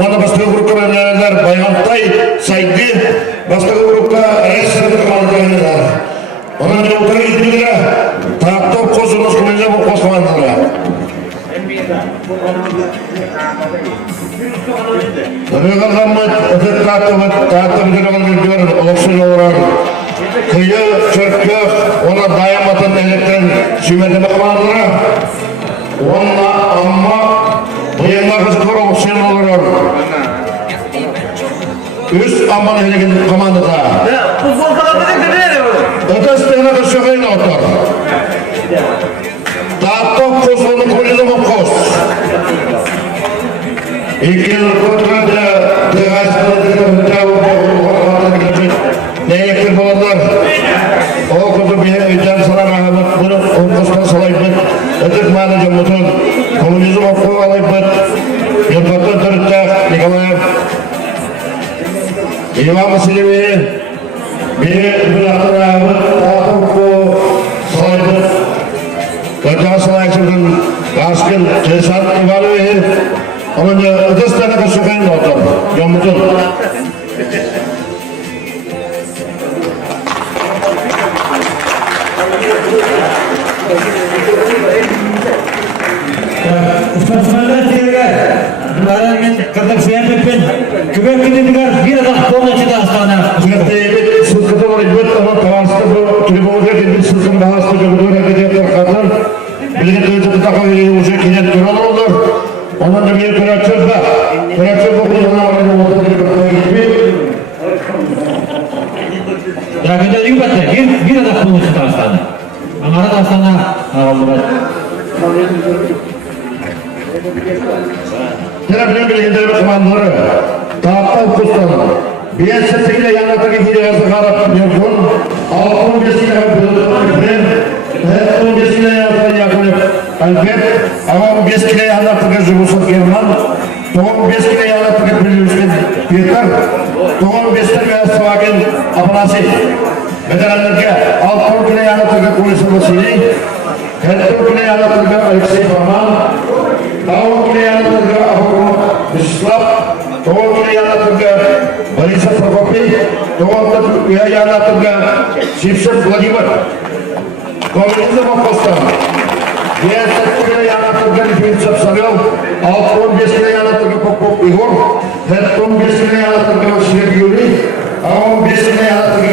Ona başka grupta oynayanlar Bayantay, Saydı, başka grupta Reis'in komandaları. Ona bir oturup gidiyorlar. Tahtop kozulmuş kullanıcı bu koz komandaları. Tabii kalkanmak, ötet tahtop bir diyor, olsun olur. Kıyı, çörkü, ona dayanmadan elekten sümedeme komandaları. Onunla amma bıyıklar kızı kuru olsun olur. Üst amman helikin komandada. Bu volkalar dedik de ne bu? Ötesine de şöyle otur. Tahtop kozunu kulüzü bu koz. İki yıl kutrada neyektir bulanlar? O kuzu bir öten sana rahmet bunu onkustan salayıp ötek manıcı mutun kulüzü bu koz alayıp yılbatın tırıtta Nikolayev İmam Silivri bir hafta rahmet tahtop bu salayıp Kaçan salayıcının kaskın cesaret ibadeyi ama ötesine de şükreyin otur. Yomutun. Ustasmanlar teyirler. Bunların kırdık suya pepin. Kübek gidiyorlar. Bir adam doğumda hastane. Sürekli sıkıntı var. İbet ama tavasında bu tribunca gibi sıkıntı bahasında gördüğü redediyatlar kadar. Bilgin dövüşü takavıyla uçak kinen duran olur. Ondan da bir traktör da. Traktör bu kullanma var. Orada bir bakmaya gitmeyi. Traktör değil mi? Bir adam doğumda hastane. Amara da hastane. Terapinin bilgileri komandoları. Tahttan kustanı. Bir sesiyle yanındaki hidayası karap yapın. Altın besiyle yapın. Altın besiyle yapın yakınıp. Elbet. Ama besiyle yanındaki Zubusuk German. Doğum besiyle yanındaki Bilüsken Peter. Doğum besiyle yanındaki Abnasi. Veteranlarga altın besiyle yanındaki Kulisi Vasili. Altın besiyle yanındaki Alexey Farman. Doğum besiyle yanındaki Ahukum Bislav. Doğum besiyle yanındaki Борисов Прокопий, doğum yanındaki Şipşep Vladimir. Komünizm Apostol. Diğer sektörde yanındaki Lütfü Sarıl. 15'ine yanındaki Popov Igor. 15'ine yanındaki Vasily Yuri. 15'ine yanındaki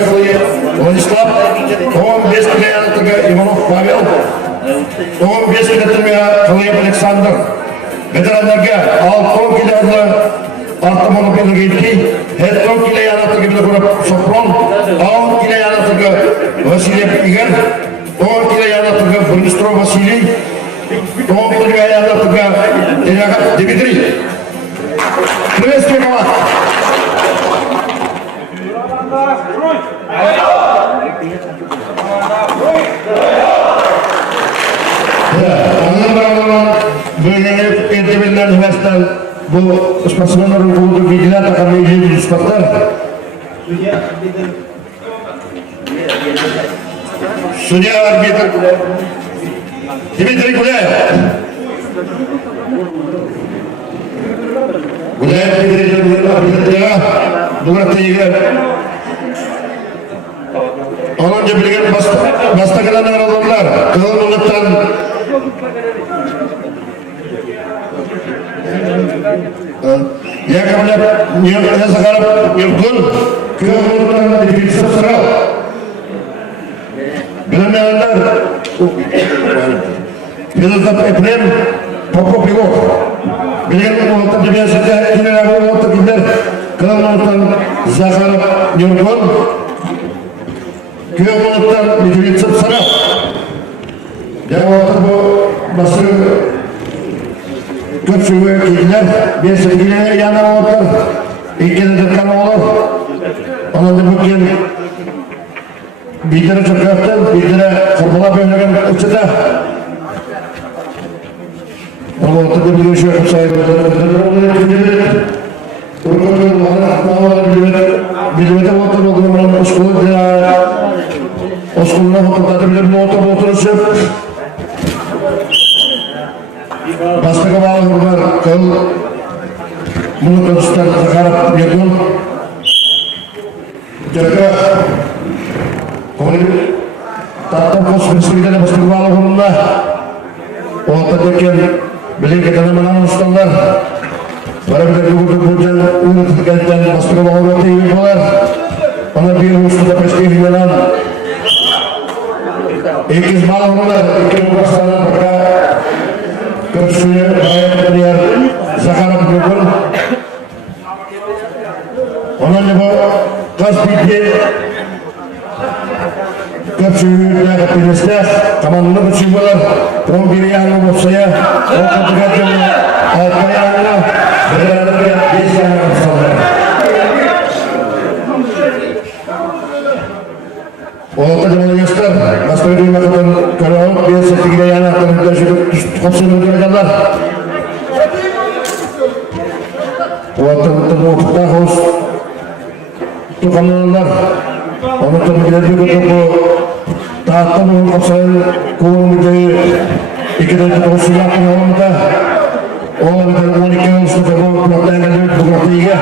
Vladislav. 15'ine yanındaki Ivanov Pavel. 15'ine yanındaki Alexander. Veteranlarga 6 kilolarla Artamonu Pelageti, Hetton kile yanındaki bir Sopron, 10 kile yanındaki Vasilyev Igor, 10 kile yanındaki Brnistrov Vasily, 10 kile yanındaki Elagat Dimitri. Приветствую команд! Ondan bölünüp entebirler üniversiteden bu sportsmenlerin bulduğu bilgiler takımı ilgili sportlar. Судья арбитр Дмитрий Гуляев. Гуляев Дмитрий арбитрге Дубрат'ta ilgiler. Onunca bilgen bastakılanlar alırlar. Kılımlıktan Яковлев не загорал Иркун, Кюрнурдан Дефицит сырал. Bilmeyenler Bilazat Eprem Popov Igor. Bilgenin olta dünyasında ileride olta gider. Kılımlıktan Zagarab Irkun, Kюрнурдан Defицit sıral. Devamlı bu basın köpçüğü kediler, bir sevgiler yana otur, ikili dırkan olur. Onun da bugün bir tane çökertten, bir tane kurtula bölünen uçuda. Ama ortada bir görüşü yok sahibi. Urkunun bana bilmede otur olduğundan Oskuluna oturtadı bilir mi oturursun. Bastığı bağlı var, kıl Bunu Kılıçlar Zakarap Yakın Jaga Kemudian Tatap Pos Bersihkan Basketball Horunda Otadekin Beli ke dalam menang Ustazlar Para penduduk hujan Untuk tergantian Basketball Horunda TV Bolar Ona bir Ustazlar Presiden Jalan İkiz Malam Horunda İkiz Basketball Horunda Kersunya Bayar Pendiar Zakarap Yakın Ona coba kas bikin kesulitannya kepinisnya kamannya bersimbol pembelian nomor saya ketika kayaknya berada di sana bersama. Oh kejaman master master di mana kalau biasa tiga yang akan terus berjalan. Waktu terus itu kamular, orang terjadi begitu taatan orang kurang menjadi ikhlas terus silakan orang dah, orang terlalu sudah berpelatihan dan berpelatihan.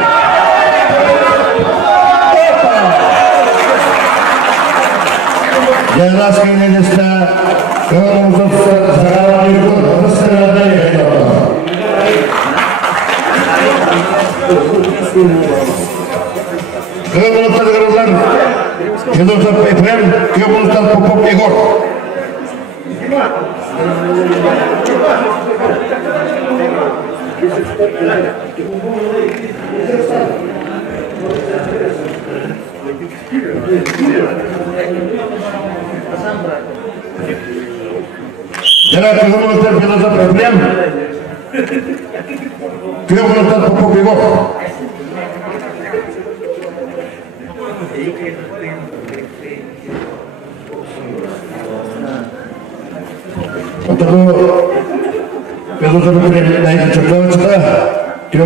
Jelas ini sudah kalau sekarang itu harus ada yang Kemudian tergerak, itu sampai Efrem, kemudian Popok Igor. Jadi kemudian tergerak Efrem, kemudian Popok Igor. Untuk peluang dari cekal kita, dia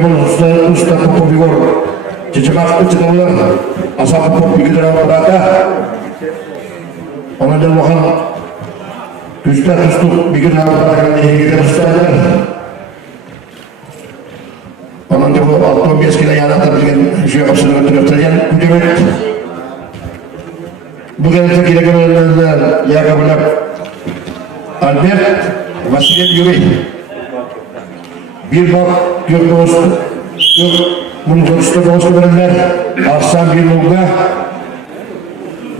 Ustaz Popok Igor. Cecak itu cekalan asal Popok bikin dalam perata. Orang dah makan Ustaz bikin dalam perata ini kita Ustaz. Orang coba auto bias kita yang ada dengan siapa sudah terjadi kujuran. Bukan kira-kira ya kamu Albert Vasilyev Yuri bir bak gökdoğuz Mungursta dostu verenler Aksan bir nolga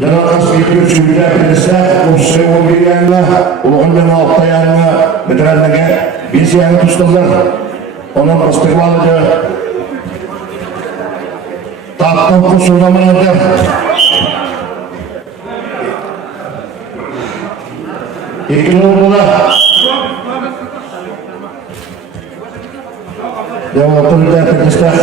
Dalam asli bir cümle bilirse Usta o bir yanına Uluğun ben altta yanına Bitirenlere biz yanı tutarlar Onun istikbalıca Tatlı kusurlamalardır İlkin olmalı Yang terlihat terpisah.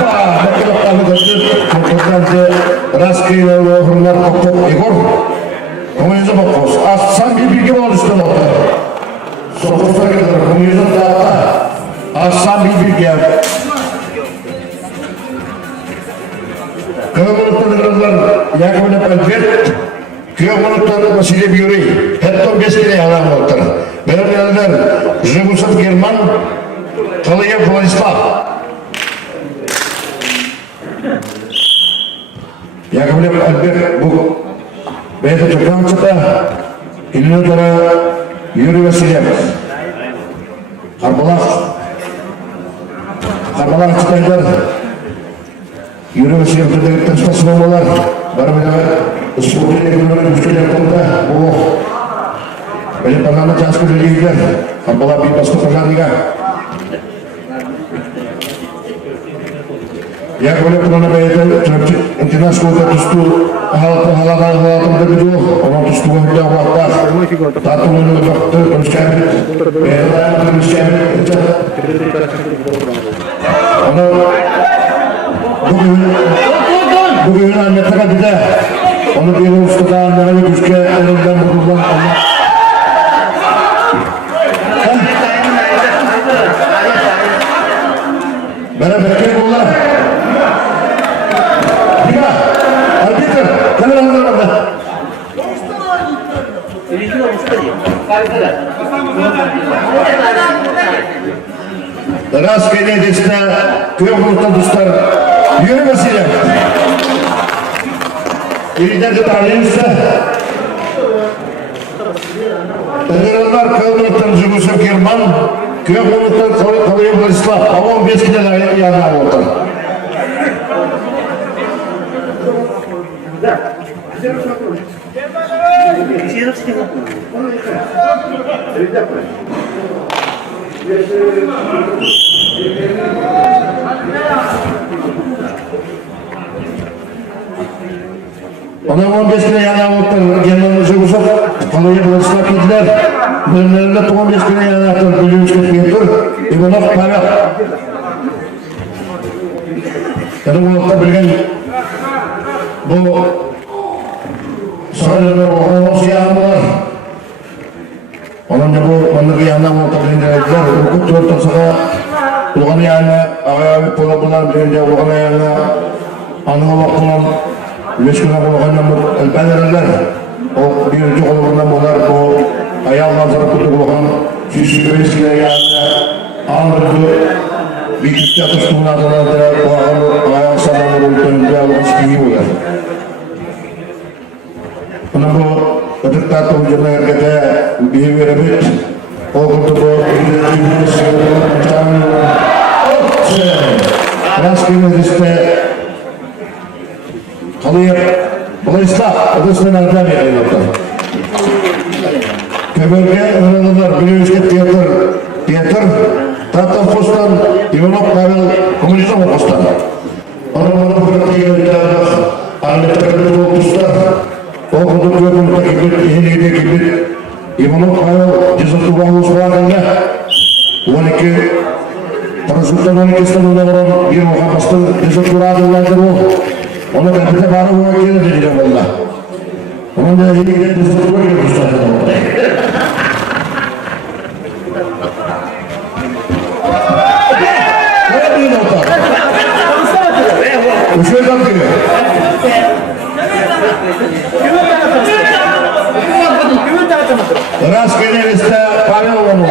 Opa, berkelakar begitu. Kemudian Raski lalu hormat Popok Igor. Kemudian fokus. Asam bibi gimana istilah? Fokus lagi terus. Kemudian data. Asam bibi gimana? Kemudian yang kemudian Albert. Kemudian Vasilyev Yuri. Hatta biasanya alam motor. Beraber Jebusat German, Kaliyev Vladislav. Ya kemudian Albert bu, begitu cekam kita ini antara Yuri Vasilyev, Karbalak kita ini Yuri Vasilyev terus semua baru mendapat sesuatu yang kemudian sudah kontak, Beli pertama chance ke diri dia, apabila bebas ke pertandingan. Ya boleh pernah begitu, intinas kau terus tu hal tertentu, orang terus tu hendak waktu, tak turun dokter terus cari, terus cari, orang bukan hanya terkait dia, orang biru sekarang dengan busca dan berubah. Berapa bola? Tiga. Arbiter, jangan lama-lama. Ini juga mesti. Rastgele deste köy buluttan dostlar yürümesiyle. İlgilerde tanıyınızsa Önerenler köy buluttan Cumhurbaşkanı Kerman köy buluttan kalıyor Vladisław Pavon 5 kilolarla yanına oldu. Ondan 15 kilo yana oldular. Genellikle uzak kalıyor Vladisław dediler. Bölümlerinde 15 kilo yana oldular. Bölümümüz ketmeyedir. İvanov Pavel. Yani bu nokta bilgen bu sarılar oğlum siyahlar. Ondan da bu onları yanına muhtemelen hukuk törtüsüne uğan yani ağabey polapılar birince uğan yani anıma bakılan meşgul uğanla elbenlerler o birinci kolumdan bunlar bu ayağın nazarı kutu uğan şişi göğüsüyle yani anırdı bir küçük atıştığın adına da bu ayağın sanamı olduğunda almış gibi olur. Ona bu ketika tujuan kita behavior habit, untuk Raskine deste kalıyor. Vladisław odasını nereden yapıyorlar? Köbölge öğrenirler, biliyoruz tiyatr, Tatov postan, Ivanov Pavel, komünizm postan. Orang-orang berarti yang tidak ada terbentuk postan. O kudu köpründe kibrit, ihenide kibrit. Ivanov Pavel, Cezatullah Osmanlı'nda 12 Parasultan 12 stanında olan bir muhabbastın Cezatullah adırlardır o. Onu kapıda bana bu vakilde diyeceğim valla. Onun da ihenide Cezatullah gibi ustadı. Ne yapıyorsun orada? Uşuydan geliyor. Rastgele liste Pavel onu.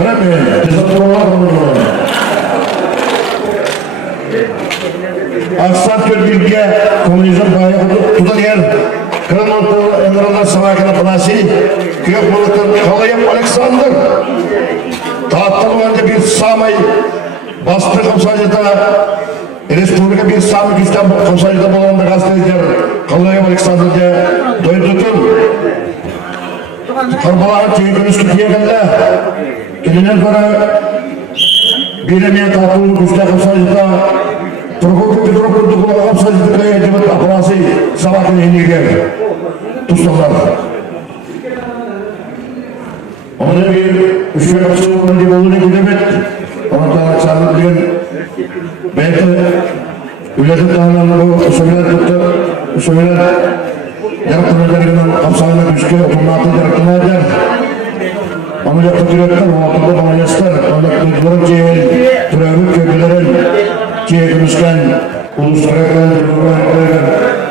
Bırakmayın. Cezatullah onu. Aksaköy Bilge komünizm bayağı tutan yer. Kırılmantığı Emre'den Savakı'na Pınasi. Kıyık Balık'ın Kalayım Alexander. Dağıttan önce bir Samay bastı Komsaycı'da Respublika bir Samay güçten Komsaycı'da bulundu gazeteciler. Kalayım Alexander'ca doydukun. Karbalar çeyikin üstü diyegenle elinden sonra bilemeyen tatlı güçten Komsaycı'da Turgut'u bir Turgut'u kulağı Komsaycı'da kaya cıvıt apurası Savakı'nın henüye geldi. Tuzlaklar. Ona bir üşüye kapsılığının gibi olduğunu gidemet. Ondan aksanlık diyen belki ületin dağlarını bu söyler yaratımlarından kapsamına düşkü otomatı yaratımlar der. Onu yaptı direktör, o okulda bana göster. Onu duyduğum cihel, türevlik köprülerin cihekmişken uluslararası durumlarına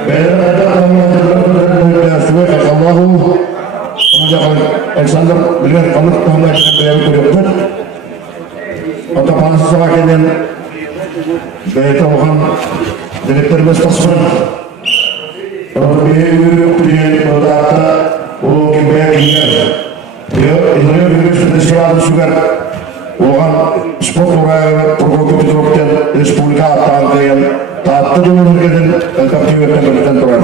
beyler Allahu Alexander bilir kalıp tanımlayacak bir yoktur. Otopansı sabahkeden beyte okan direktörümüz tasman. Onu bir yürüyüp diye odatta o gibi giyer. İzliyor bir sürü süper. Okan spor oraya Turgut'u Turgut'tan Respublika Atankayan tatlı durumlarından kaptırmaktan bölükten durar.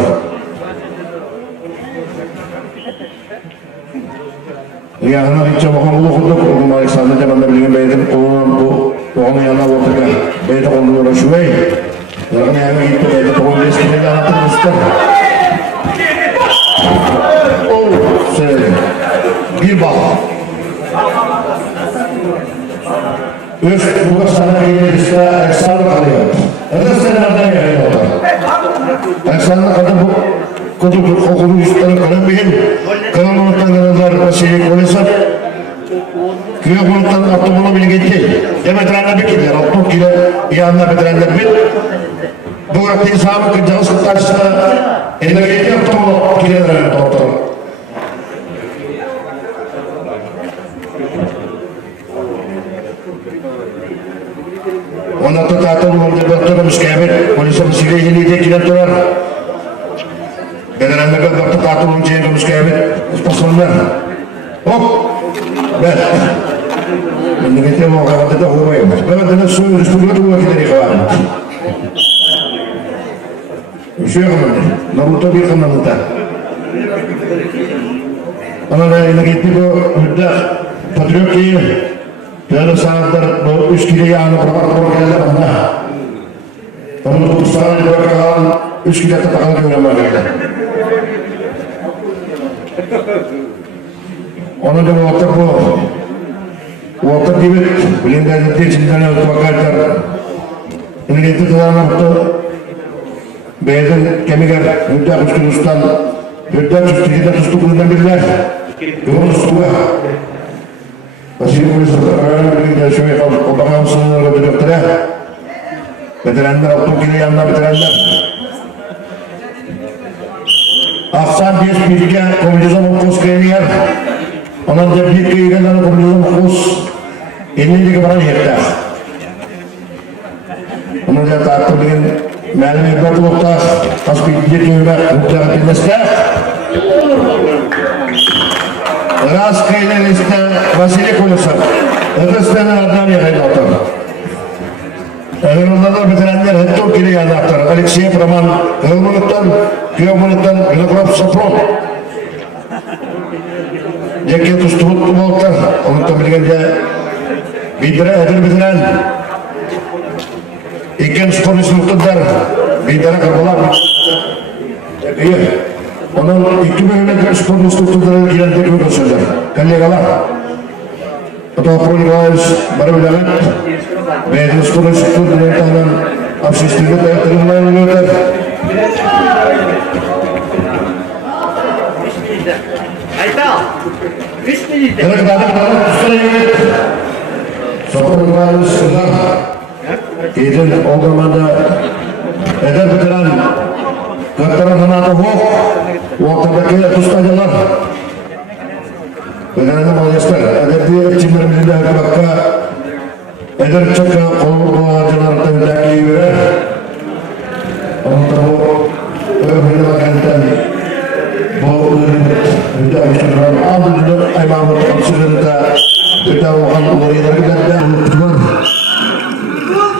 Yanına hiç bakan ulu kudu kurulum Alexander zamanında bilgin beydim kullanılan bu onun yanına oturga beyde konulu uğraşıvey. Yarın yanına gitti beyde toğun destineyle anlatır ister. Bir bak. Üç bu sana gelirse Alexander kalıyor. Evet sen nereden geliyor orada? Alexander kadın bu kutu okulu üstleri kalın beyin. Kanalımızdan kanallar şeyi koyarsak köy okulundan attım onu bilgiydi. Emetrenler bir kiler, attım kiler yanına betrenler bir. Bu vakti insanı kıracağız kırtaşına enerjeti attım onu kilerlerine toplarım. Onda da tatlı bulundu. Doktorumuz kâbet. Polise mısırı yeniyecek kiler durar. Bedenlerine doktor tatlı bulunca yeniyecek kâbet. Ustasınlar. Hop. Ben. Ben de getirdim o kadar da humayım. Ben de suyu üstüne de bu vakitleri kıvarım. Bir şey yok mu? Naruto bir kanalında. Ama da yine gitti bu müddet patriot değil. Böyle saatler bu 3 kilo yağını bırakıp geldi bana. Onu tutuşlarına bırakan 3 kilo tabağı görüyorum böyle. Onu da Walter gibi bilimden de içinden ötü bakarlar. Yine gitti tutanakta beyazın kemiker müddet uçkunustan müddet üstüne tutukluğundan birler. Yolun üstüne. Vasili polisi öğrenmediğinde şöyle o bakan sınırları bir doktora. Veteranlar, otomobil yanına veteranlar. Aksan bir bilgi komünizm okuz kıyımlar. Ondan da bir kıyımlar komünizm okuz. Elindeki bana yeter. Onun da tatlı bilin məlum bir nokta tasbih ediyorlar. Mutlaka bilmezse. Rast kıyılarında Vasili polisi. Ötesinden adam yakaydı otur. Eğer onlardan bitirenler hep o kiri yazaklar. Alexey Praman, Kıyamalıktan, Vinograd Sopron. Ceket üstümüt oldular. Ondan bilgence bildire edil bitiren. İkken spor üstümütler. Bildire kırmalar. İyi. Onun 2 bölümde spor üstümütler giren teknik olacak. Kallegalar. Atau Proligais baru bilangan Beda sekolah situ dari tangan absis juga terima juga Aytal. 3 minit. Karena kita sering Proligais sudah izin olmada eder bitiren Kataran sanatı hok Waktadaki tustajalar Bagaimana menjelaskan? Ada dia cimar menjadi bakka, ada cakap kalau jalan terdaki ber, untuk berbicara tentang bahwa tidak bisa berambil dan imam terkonsisten kita akan mulai dari kita keluar.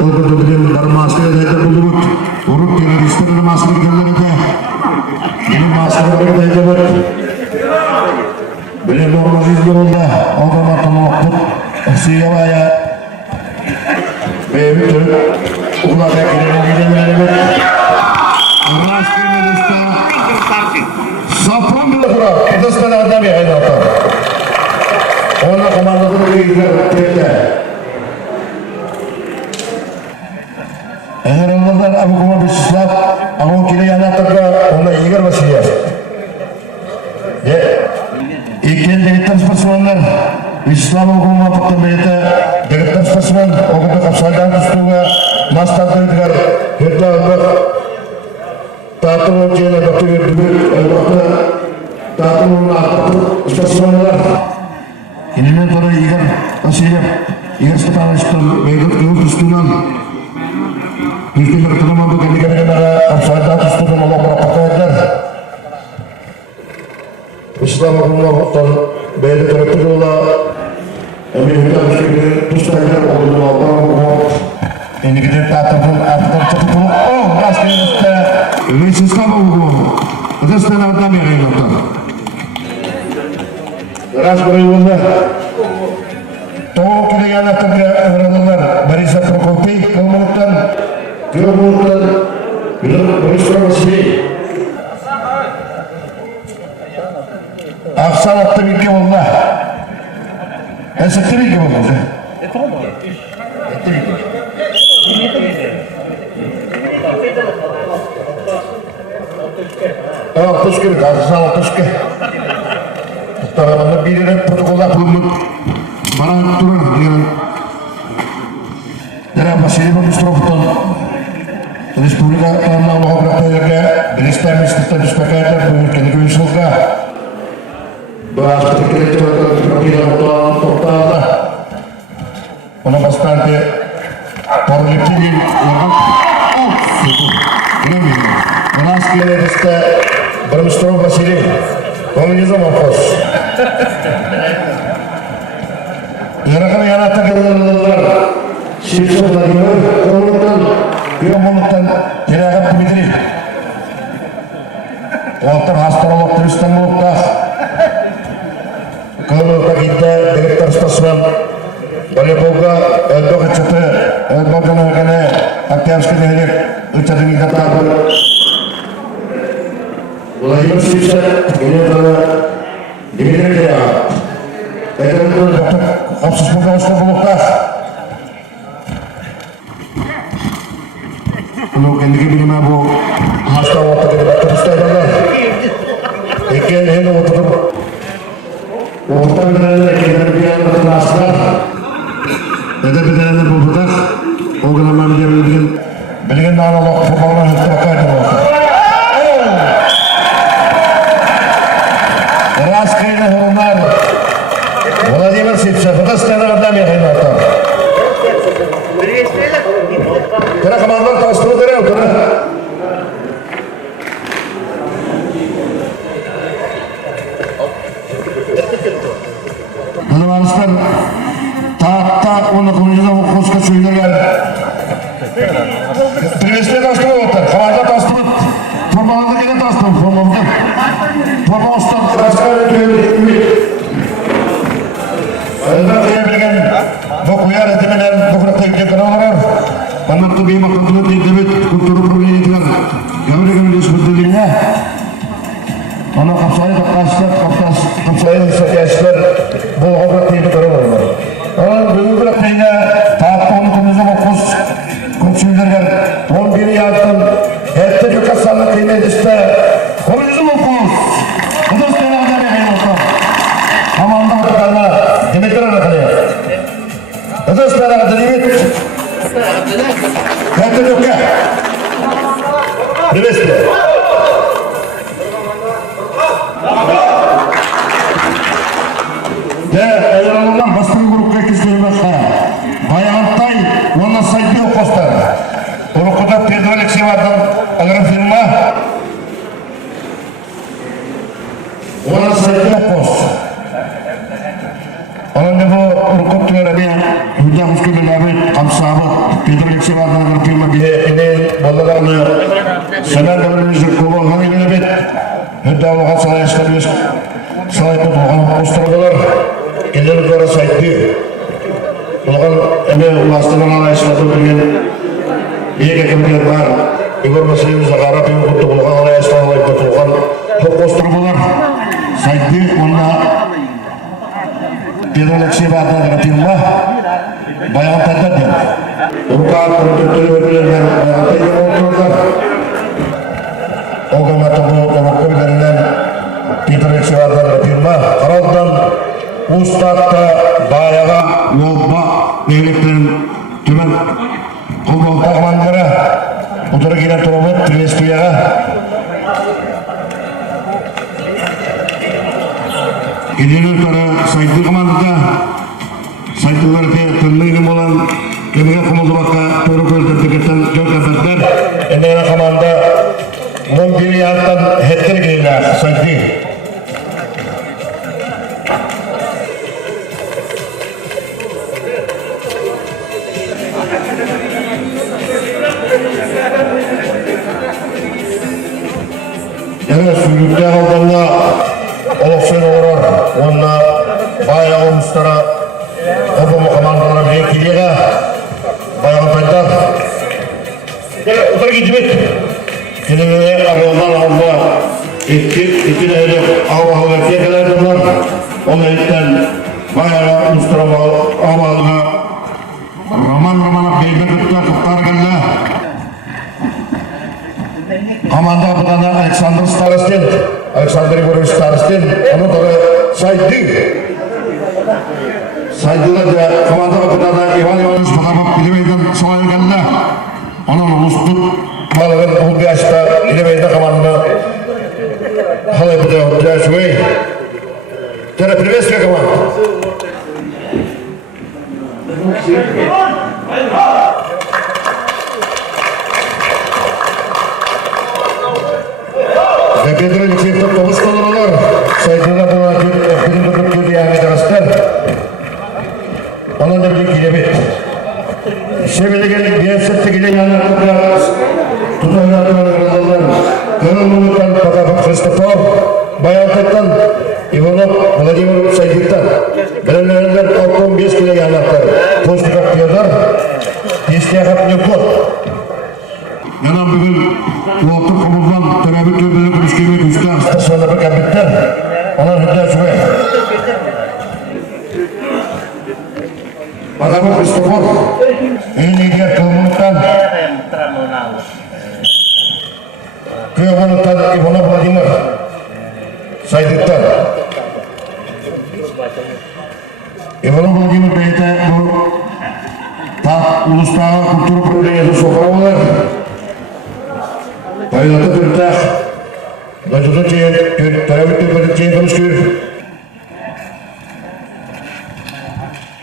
Untuk kemudian bermasker dari urut urut yang disebut masker kita ini masker kita jawab. Benim normalizm yolunda otomatın vakit siyavaya ve bütün uğrak eklerini gidenlerine uğraştığını Safran bile kura, kıtasından adam ya hayata. Ona komandasını bilgiler tekte. Eğer onlardan Abu Kuma bir sıslap, Abu Kile yanatırda ona iyiler basıyor. İlkin dari transpersoner Islam hukum apa beda dari transpersoner orang kapsadan istiwa master dengan kita tato jena tato dulu tato transpersoner ini para ikan asyik ikan setara setara beda kau istinan istilah pertama bukan dikatakan kapsadan istiwa Allah berapa kali Islam hukumdan beda tertulah Amerika Müslüman Müslümanlar olduğunu Allah'ım ini kita tahu after tertulah oh rasanya ini Islam hukum itu setelah adam yang ini nonton ras berwuda toh kita yang akan berangan barisan prokopi kemudian barisan masih Aksan attı bir ki valla. Esekte bir ki valla. Evet, tuskir, karşısına o tuskir. Tarafında birine protokola bulunduk. Bana durur diyor. Dalam masih berdistrofton. Respublika Tanah Loh Berkaya, Minister Minister Sepakatan, Bukit Gunsulka. Bahas seperti itu terpilih total lah. Ono bastante Паралимпийский у нас келелесте Бұрмыстыров Василий, коммунизм опос. Ерақын янаты келелер, Шевчев Владимир, Коммунтан, Тераган Дмитрий. Олтар Астаролог Тристан Молоктах. Kalau kita direktur stasiun volleyballga öldük çıtı, öldükten ögene Akdeniz kendilik uçadın katağı. Vladimir Şevçev, Genel'de Dimitri'de ya. Ekrem'de doktor Kapsızlık'ta Osmanlı'da. Bunu kendiki bilime bu hasta vakti gibi bakırıstaydı. Ekken hem oturup orta bilenler kendini bir anda klaslar. Neden bilenler buldular? O gün hemen bilgin analog futboluna hüttü bakaydı bu. Raskayla hırımlar. Vladimir Şevçev, da stene adam yakayın orta. Kıra kamanlar tastığı dere otur. Hılıvarıslar tahta onu kılıcıda bu koska söylerler. Privesine tastığı otur. Kavarda tastığı. Formalarda gene tastığı formalarda. Forma ostan. Raskayla köyü. Elbette bilgen bu kuyar ediminden bu kırıkta ülke var. Anlattı bir makıldığı devlet kültürü problemidir. Gavregan disiplinine. Ona kapsayı da kaçlar, kapsayı yaşlar bu avrat diye bir durum var. Onun büyük bir teyine tahtta onu konuzu okuz komşularlar 11 yardım hette bir kasanlık kıymetiste konuzu okuz. Bu da stene kadar yakayım olsa. Hamanda kadar Dimitri Anadolu'ya. Bu da stene kadar Dimitri. Hette yok ya. Dimitri. Eyvallah bastırı grupta ikizleri başka. Bayantay, ona saydı o posta. Onu kadar Pedro Alexey vardı. Agar firma. Ona saydı o post. Onun da bu rukut töreni Hüda Muskül Labet Kamsahabı Pedro Alexey vardı. Agar firma diye ini balılarını semen devrimizdir. Kubu Hamid Labet Hüda Allah'a salayışlarımız salayıp tutulған postırdılar. Kendileri doğru saydı. Olgan eme ulaştırman anayışlarda bilgen bir ekimler var. Igor Vasilievich Zakharov bir kutu olgan anayışlar olayıp tutulgan çok postırdılar. Saydı. Onda Pedro Alexey adına firma bayan tadı diyor. Urka kurtulduğu ödüllerden bayan tadı oturdular. O gün atabu tavuklu verilen Pedro Alexey adına firma Karal'dan Ustad'da bayağı yolba devletlerin tümen kulbol tağmanlara otura gelen turabot Trivestuyağa Geceler sonra saydı komandada saydıları tırnayım olan kemine kumuldu baka toru költürtüketen çok efetler endene komanda 11 yandan hetler gelirler saydı. Evet, sürükte aldığında oluksun olur. Onunla bayağı olmuşlara topumu komandalara bir kiliğe bayağı paylar. Otur gitmek. Kiliğe ağırdan alma. İki de öyle ağır yekelerden var. Onu etten bayağı olmuşlara ağırlığa Roman Beybergut'ta kutlar geldi. Komanda kaptanı Alexander Starostin, Alexander Igorovich Starostin, onu da saydı. Saydılar da komanda kaptanı Ivan Ivanovich Bakapov bilemeyden savaşa geldi. Onun uluslu malının bu yaşta bilemeyden komanda halay bu da Joshua. Tere priветствие команда. Biyesettik ile yanaklıklar, tutanlardan kırılırlar. Kırılmılıktan Patapık Christopher, Bayantet'ten Ivanov Vladimir Saydik'ten. Bilenlerler 15 kilo yanaklar. Postikak Fyodor, Distiyakap Nyukot. Yanan bugün Uğurtu Komuldan Törabit Törbeli Kürüşkemi Kürüşkemi Stasyonda bir kabitler. Ona hüdden süre. Patapık Christopher, ini dia kırılmılıktan Kıyavonuktan Ivanov Vladimir Saydik'ten. Ivanov Vladimir Bey'de bu Uluslararası Kültür Projesi Sokaravalar Paylaştı Türk'te Dajıda Çeyin, Tarabit Türk'te Çeyin konuşuyor.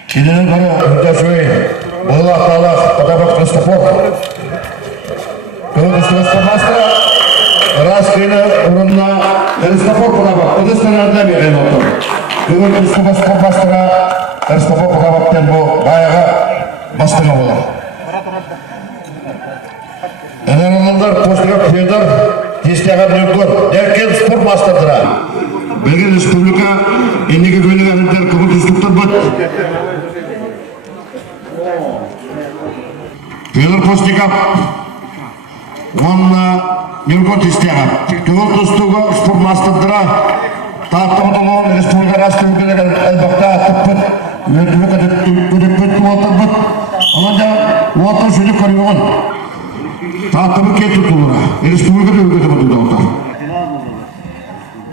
Şidenin kanı Hüddesöy, Bağlak Dağlak, Patapık Christopher. Kılık Christopher Master'a Raskine uğruna Christopher Patapık, Kılıçlar'da bir el oldu. Kılık Christopher Master'a Christopher Patapık'tan bu bayağı bastırma olur. Enanlar Postikak Fyodor, Distiyakap Nyukot, derken spor master'dıra. Belgin Respublika, endiki köyünü garantlar kabul üstlükler bat. Fyodor Postikak, Vanna Nyukot Distiyakap. Kabul üstlükler spor master'dıra. Tahtım dolu Respublika Rastı ülkeler elbakta tıppıt. Ödüpüt uatır bıt. Alanca uatır sözü karıyorsun. Tahtımı ket tutulur. Respublika ülkede bıtıda otar.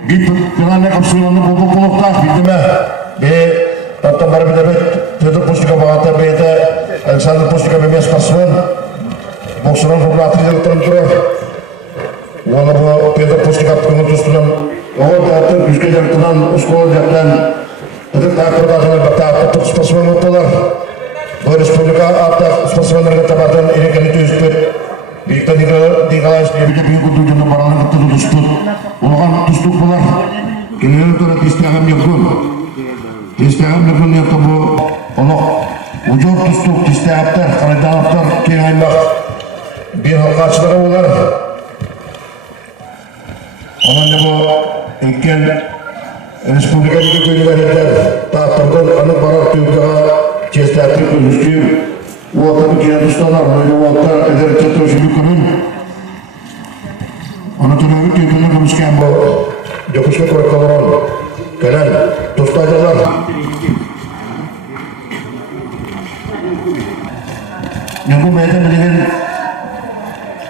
Bir planla kapsılanı bulukta bildiğime tahtamları bir de Fyodor Postikak bağıta beyde Alexander Postikak bemes pasman boksuran formda atırcılıktan durur. Ona bu Fyodor Postikak kımı tustunan oğul dağıtır yüzge yaptıran uskol yapılan Ödük takırdağı bakta attık spasimen ottular. Bu Respublika attık spasimenlerine tabardan irekeli tüzüktür. Birlikte diğalayış bir de büyük uydurduğunda baralı gıttı tutuştu. Olağan tuştuk bular. Genel olarak istiham yapın. İstiham yapın yaptı bu. Onu ucur tuştuk istihaptır. Karadanaptır. Kene aymak. Bir halka açıları olar. Onun da bu enkel Respublika'daki köylerinde tahtırdan anı barak tüyükağa cestetlik özüstüyüm. O adamı kiyen ustalar, böyle o adamı eder tetroşülü kırın. Ona tünavit tüyükünü kırmışken bu Yokuşka korakalıran gelen dostacılar. Bu beyden bilgin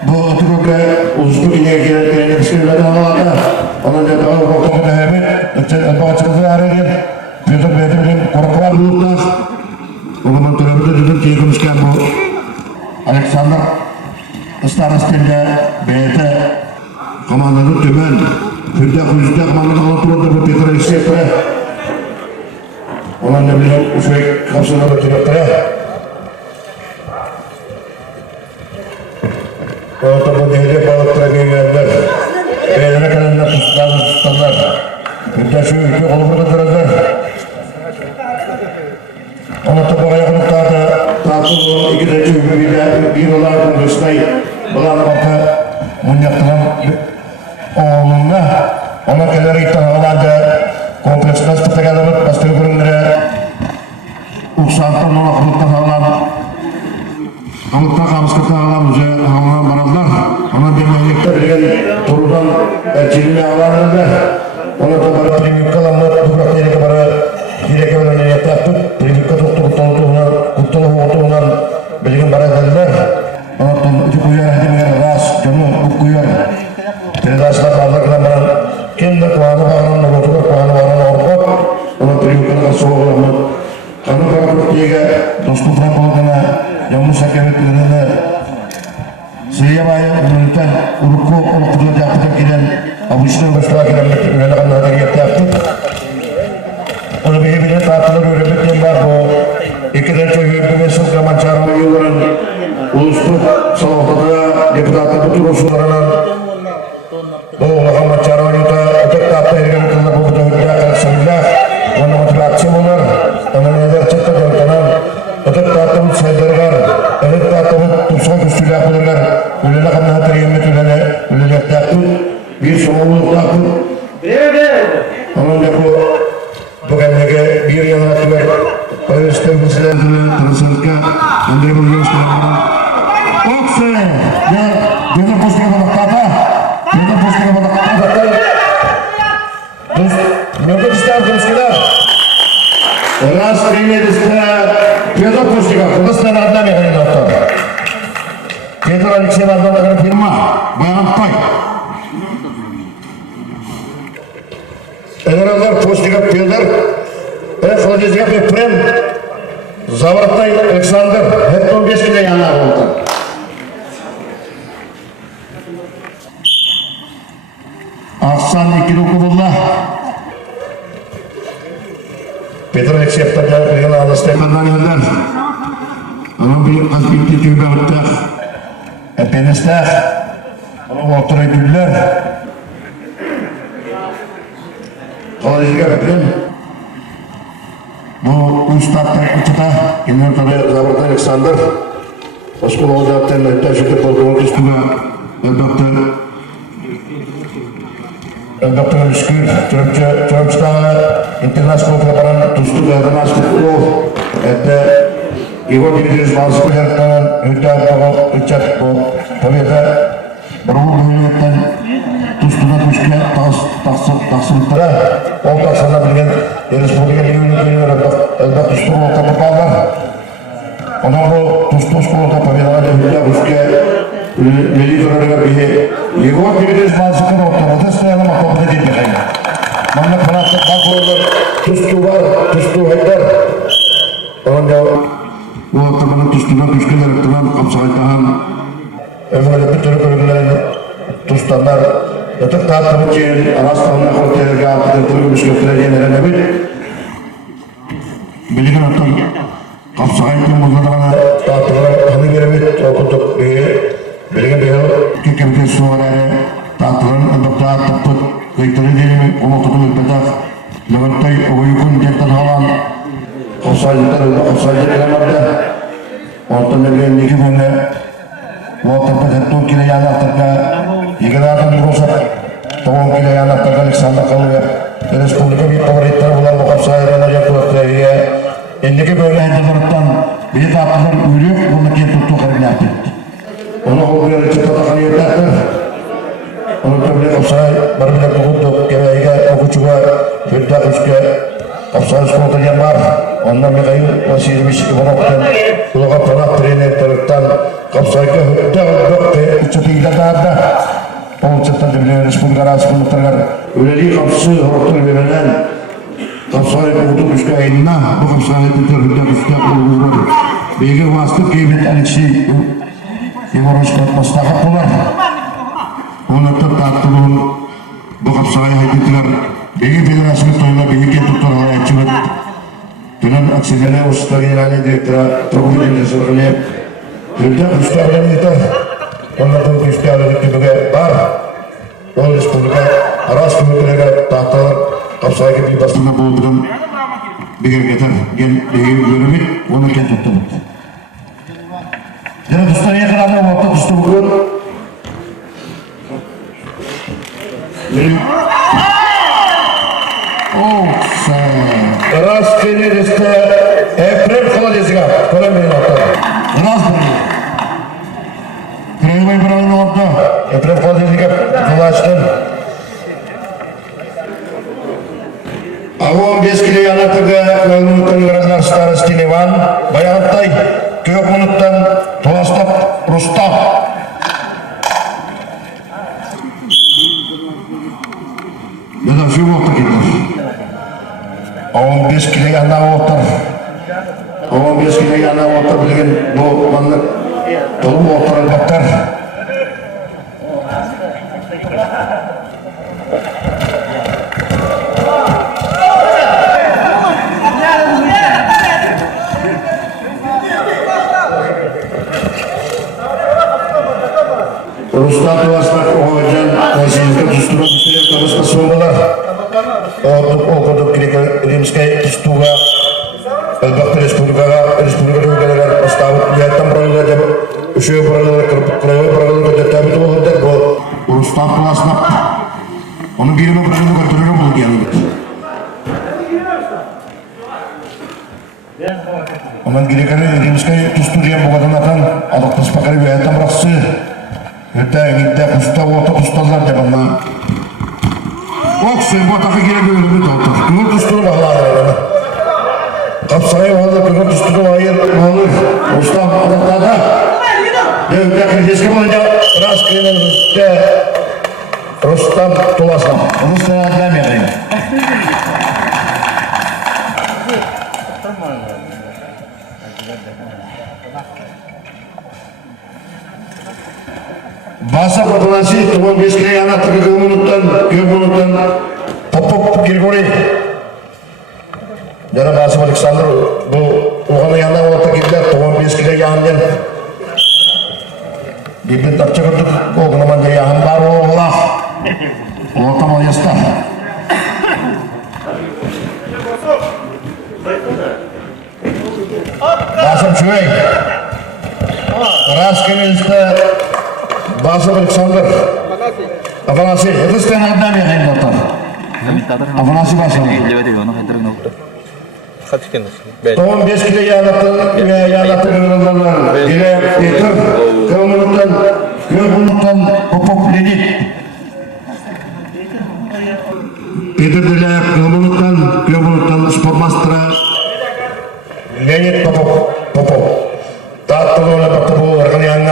bu Atıkök'e uzun inerken bisküvilerden alanda onun da daha korktuğu da hemen bakıcılığı arayın. Fyodor beyden bilgin korakalar bulutlar. O zaman tarafında düdür kıyıkmışken bu Alexander Starostin'de beyde komandanın tümen Fırda kuyucukta komandanın alatırında bu Petra Eksepe olan da bilgin ufak kapsana batırıklara Ortamı değerli balıklara gönderler. Beylere kalanlar tutanlar. Fırda şu ülke olumlu dururlar. Ona topa yakınlıklarda tatlı iki de cümbüyle bir olardan göstay bulan bakı munyaktılan oğlunda ona kadar iptal olanca kompleksine sıkıntı gelip bastırı görünlere uksaktan ona kılıkta sağlam kılıkta kamıskıta sağlam üzere hamına barallar ona demeyekte bilgen turudan elçiliğine alanında ona topa primik kalanlar toprak yerine para direk öğrenen yataktık primikka kurtuluğundan bilgin bara geldiler ondan ucuk uyar edemeyar ras canı bu uyar Terdaslar bazılarından bana kendi kuanı bağlanına oturup kuanı bağlanına orkot ona primikka da soğuğulamı kanı karaklık diye dostum Frankologana yanlış hakemliklerine Siyemaya ünlükten urukku olukturla yaptık giden abuşluğun başlığa giden üyeli kanlarına yaptık onu birbirine tatlılar öğrenmekten var bu ikiden çok yürüdüğüne sırtlaman çağırma yılların uluslu salonlarda deputatlı bu tür usullarının bu ulağama çağırma yılda ötek tatlı ergen kılda bu da hüdüya karşısında onu motivasyon olur onu neler çıktı dönkanan ötek tatlı sayıları var ötek tatlı yapılırlar. Ülele kanatları yemet ülelekler. Bir sorumluluklar. Onun da bu kendine bir yanatlar. Üniversitemizle tanışırken Andrei Bulgaristan. Okse ya gene postaya bakata. Gene postaya bakata. Nerede istiyorsunuz ki? Раз примерiste Петр Пустиков, Кыргызстан одна механизация. Петр Алексей Мазданова фирма, Баянтай. Энергар Пустиков Петр, Холодезгап Прем, Завартай Александр, это 15 кило яна болды. Ақсан 2 руку болды. Петр Алексеев тогда приняла на степенданиядан. Onun bir azbikli tüybe bitti. Epenizde oturaydılar. Kolejiga bitim. Bu ustadlar uçuda İnvertörü Zavarda Aleksandr. Oskul Oğuzat'tan ötüşükü polkumun üstüne Doktor Üskür, Türkçe internasyonel kapanan Tuzlu ve Adana Askutlu Igor Dimitrios Malsıkı'nın hüddatlığı uçak bu Tabi'de Burulu Hüyyetten Tuzlu'da Kuşku'ya taksılıklara ol taksırda bilgen Respublika Ligi'nin elbette Tuzlu Olta Baparlar Onun bu Tuzlu Olta Tabi'de hüddat Kuşku'ya Milli Törer'e bir Igor Dimitrios Malsıkı'nın ortamada sayalım akabıda değil mi? Manlık Fırat'ta bakıyorlar Tuzlu var, Tuzlu Haydar Onca bu ortamının tuzluğuna düşkünler ettiren kapsaytahan ömrede bir türlü bölümlerin tuzlarlar yatık dağıtımı için anaslanına kortaylarga akıdırtırı müşkültüler yenerine bilgin atın kapsaytın buzlarına dağıtımına tanı veremit okuduk bilgin beyal kekemde suvaraya dağıtımın öndükta tıptı kıytırı dilimi umutukun ülpetak Levantay oyukun dertten halan Offside elemanında ortada bir iki tane ortada hep kile yanakta yıkılardan burası toğun kile yanakta Alexander kalıyor. Respublika bir favoritler bulan bu kapsayırına yapılır diye endeki böyle hedeflerden bir dağıtlar ürüyor bunu ki tuttu karın yaptı. Onu okuyor çıkata kaniyetlerdir. Onu tabi kapsay barbile kukutu kemeğe okuçuğa hüdda üstüne kapsay skolta var. Ondan bir kayı Vasilyeviç İvanov'tan Kulağa Panak Trener'den kapsayka hüdda ve uçatıyla dağıda o uçattan dibine Respublika Raspulatlar üleliği kapsı hortur verilen kapsayı kutu düştü ayınına bu kapsayı tutar hüdda düştü olur. Beygir vasıtı kıymet Alexey İvanov'dan mustahak olar. Onu tattığın bu kapsayı haydetiler Beygir Federasyonu toyuna beygir tutar oraya çıvıt Dengan aksinya Ustaz General Direktur Provinsi Sulawesi Hüdda Ustaz'ın itu Onların Ustaz'ın juga bar Ol Respublika Aras Kementerian Tahta Kapsay gibi basına bulduğum bir getir gen bölümü onu kendim tuttum. Jadi Ustaz yang kerana waktu Ustaz bukan Oh, Раз Фенеристе Прем Холодезгап, Колембия Нота. Раз Прем. Краевой правый Нота. Прем Холодезгап, Влаштен. А 15 kilo yanatırda Ölmünün Raznar Stinivan, Bayanatay, Köyokunut'tan Tuastap Rustam. Ya da şu vakta gidiyor. 15 kilo yana otur. 15 kilo yana otur bilgin bu manlık dolum oturan baktar. Ruslan Tuasnak Oğacan Vasilyeviç'te Tuzlu'da Müslüman Kavuşta sormalar. Okuduk Rimskaya Tuzlu'ga Elbette Respublika'da ülkeler Mustavut Niyetten Burayla үшеу бұрағылар құрайы бұрағылар көтеттәбі тұғылдар бұл ұрыстан тұласынап оның берімі бұрағылар көртірері бұл кені Ondan gerekli Rimskaya tustu diye bu kadın atan alıklı spakari bir hayattan bıraksı öte gitti kusta orta kustalar diye bana Oksuy bu atakı geri bir ölümü tutar Kıvır tustunu bağlar Kapsayı bağlı kıvır tustunu ayır bağlı Ustam alıklarda Devlet krizeski boyunca Raskayla Rustam Tulasam Rustam adlamayayım Basa populasi tuh biasanya anak 30 minutan Popop Grigori Jangan bahasa Alexander bu orang yang anak waktu kita tuh biasanya yang dibentak cakap tuh kok nama dia yang baru lah waktu mau yasta bahasa cuy ras kini Bahasa Alexander Afanasi itu setengah ada ya kain dokter Afanasi bahasa Tom bias kita ya anak Gila itu kemudian popok ledit Itu dia kemudian sport master ledit popok tak perlu lah bertemu rekan yang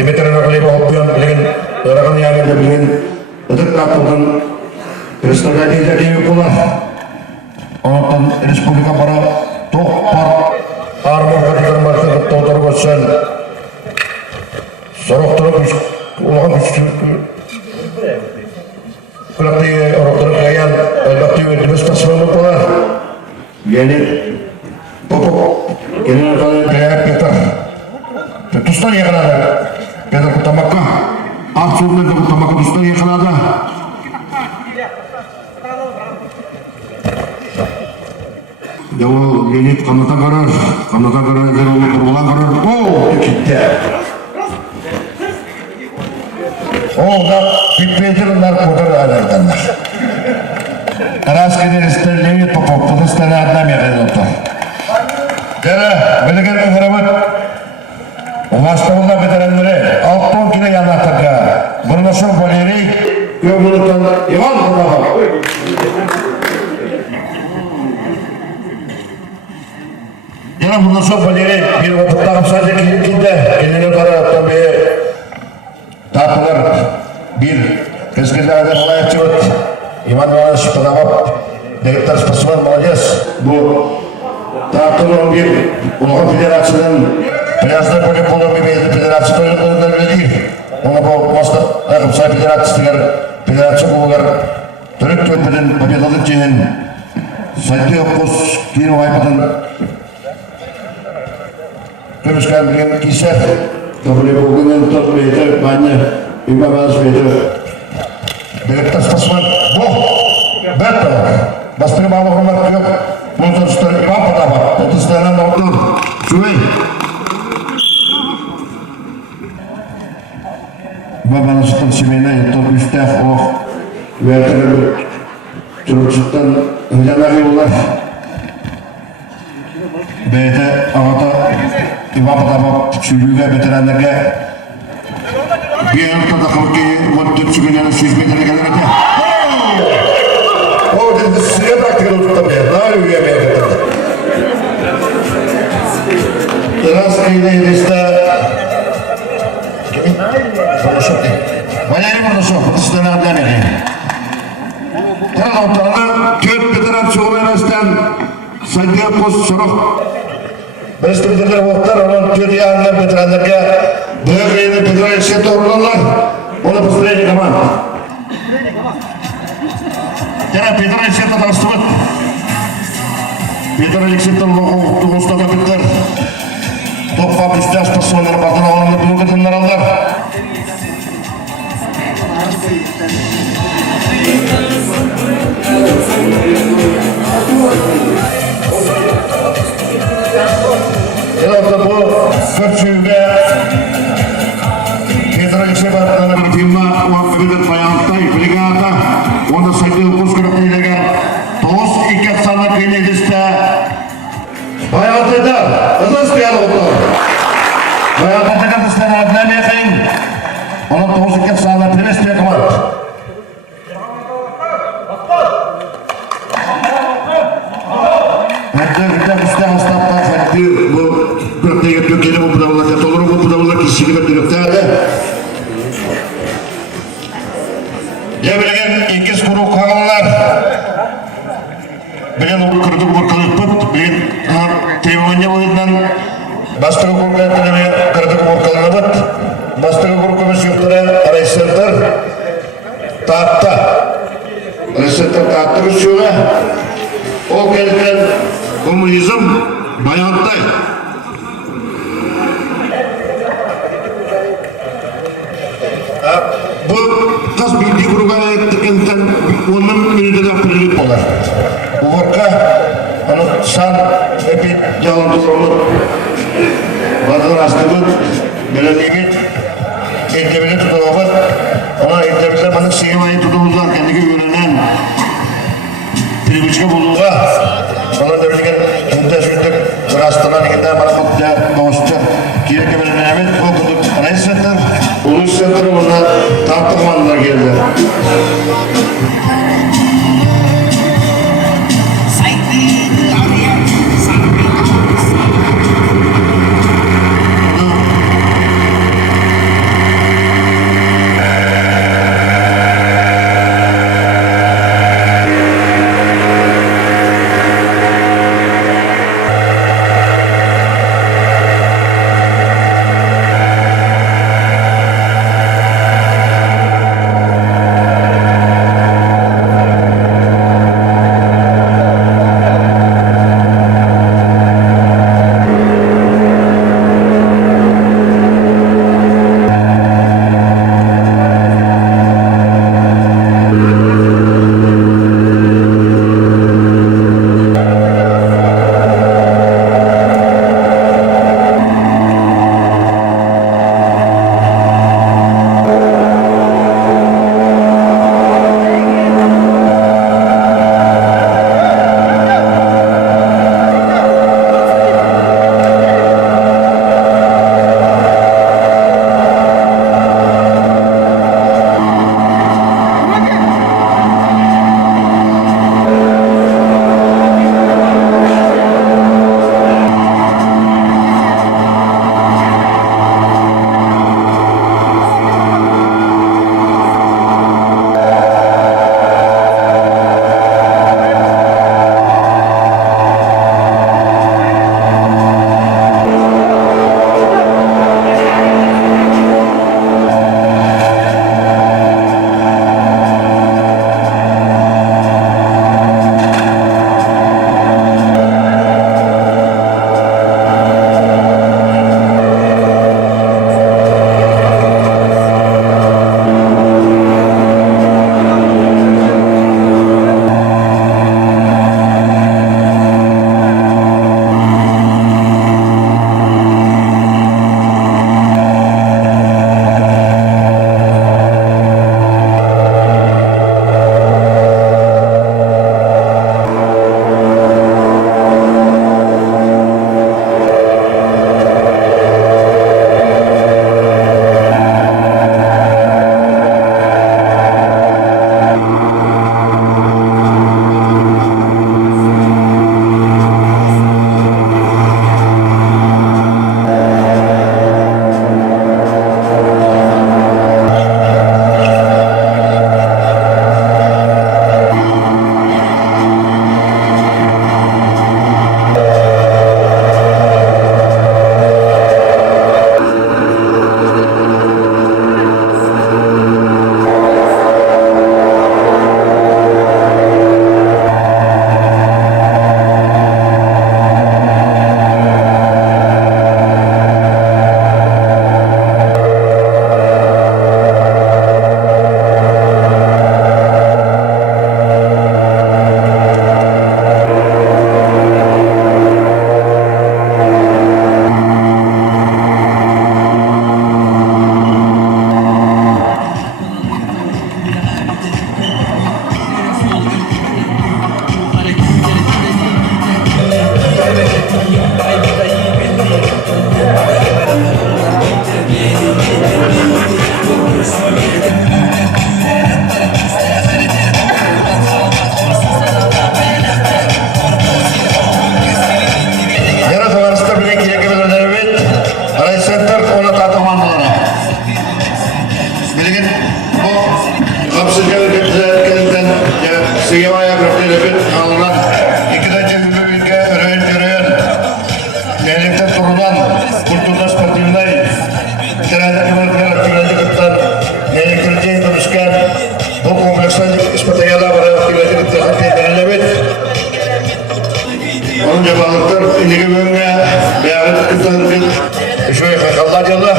Dimitri Nakali Bahopion bilin rekan yang ada bilin untuk kapukan terus terjadi pula orang Republika para topar armor ketiga mereka totor bosan sorok terus uang berarti orang terus kayan berarti divestasi semua pula jadi popok ini kalau kayak kita Tustani ya kanada, Pedro Kutamaka, Arthur dan Kutamaka Tustani ya kanada. Jauh ini kamata karar jauh berulang karar. Oh, kita. Oh, dah pipeter nak kotor ada kan. Keras kini istilahnya popop Tustani ada ya kanada. Kera, belajar harapan. Vastavunda veteranları alttan kine yanataka. Bunu nasıl boleri? Yolculuktan Ivan Kudava. Yine bundan sonra boleri bir vakitte kapsayacak ilkinde. Elini kara tabi tatlılar bir eskilerde olay açıyordu. Ivan Ivanoviç Kudava. Direktör spasiman молодец. Bu tatlılar bir Ulusal Federasyonun Piyasada böyle Kolombiya Federasyonu oyunlarından biri değil. Onu bu Mostar Akımsay Federasyonu Federasyonu olarak Türk Türk'ün Победалық жеңін Сайтты Оқос кейін Вайпадан Көмішкен білген кейсер Көбіле болғанын тұр бейді Бәні Үймәбәз бейді Білікті спасман Бұл Бәтті Бастыры малы құрмат көп Бұл тұрыстар Иван Потапа Отыстарынан отыр Шуай Babana sütun semena itu üstah oh veter çocuktan hıcanlar yollar bete ağata ibabata çürüğe veteranlarga bir ortada kalki vakit çıkınca 100 metre kadar öte o dedi size bıraktık tabii daha yürüyemeye kadar biraz kıyıda işte Valeri Murdoso, Fıtısı'dan adlar yani. Teran ortalığı Köt Federasyon Üniversitesi'nden Saydiye Post Sorok. Birisi bildirler vakitler onun Köt yağınlar veteranlarga Böğreğini Federasyon doğrularlar. Onu pısırayacak ama. Teran Federasyon Tatarstımıt. Federasyon Mustafa Bitler. Toplam üstü spasimanları batına olanlar bunu kadınlar alırlar. bu Kırçı'da Onun 9 sağlar Primes diye komand. Hatta üstte hastapta farklı bu bölgeye Türkiye'de bu budavalar olur bu budavalar kişilik bir direktörde. Bilen ikiz kuru kalanlar. Bilen o kırdı bu kalıpıt. Bilen tevanya boyundan bastırı kuru kalıpıt. Kırdı bu kalıpıt. Bastırı kuru komisyonları arayışlardır. Tahtta. Arayışlardır tahtta uçuyorlar. O gelirken komünizm bayanttay. Bu kas bilgi kuruga ettikten onun minüde de prilik olar. Bu varka onu san epi yalan durumlu bazılar astırlık belediyemin eldebine tutulamaz. Ona eldebine bana seyvayı tutumuzlar kendine yönelen prilikçe bulunma. Ona da bilgen günde sürdük rastlanan ilginde bana bu doğuştu. Kireke belediyemin okuduk. Reisletler Ulus Center buna tartışmalar geldi. Balıktır, ilgi bölümüne beyanı tutandık. Şöyle kakallar yolda.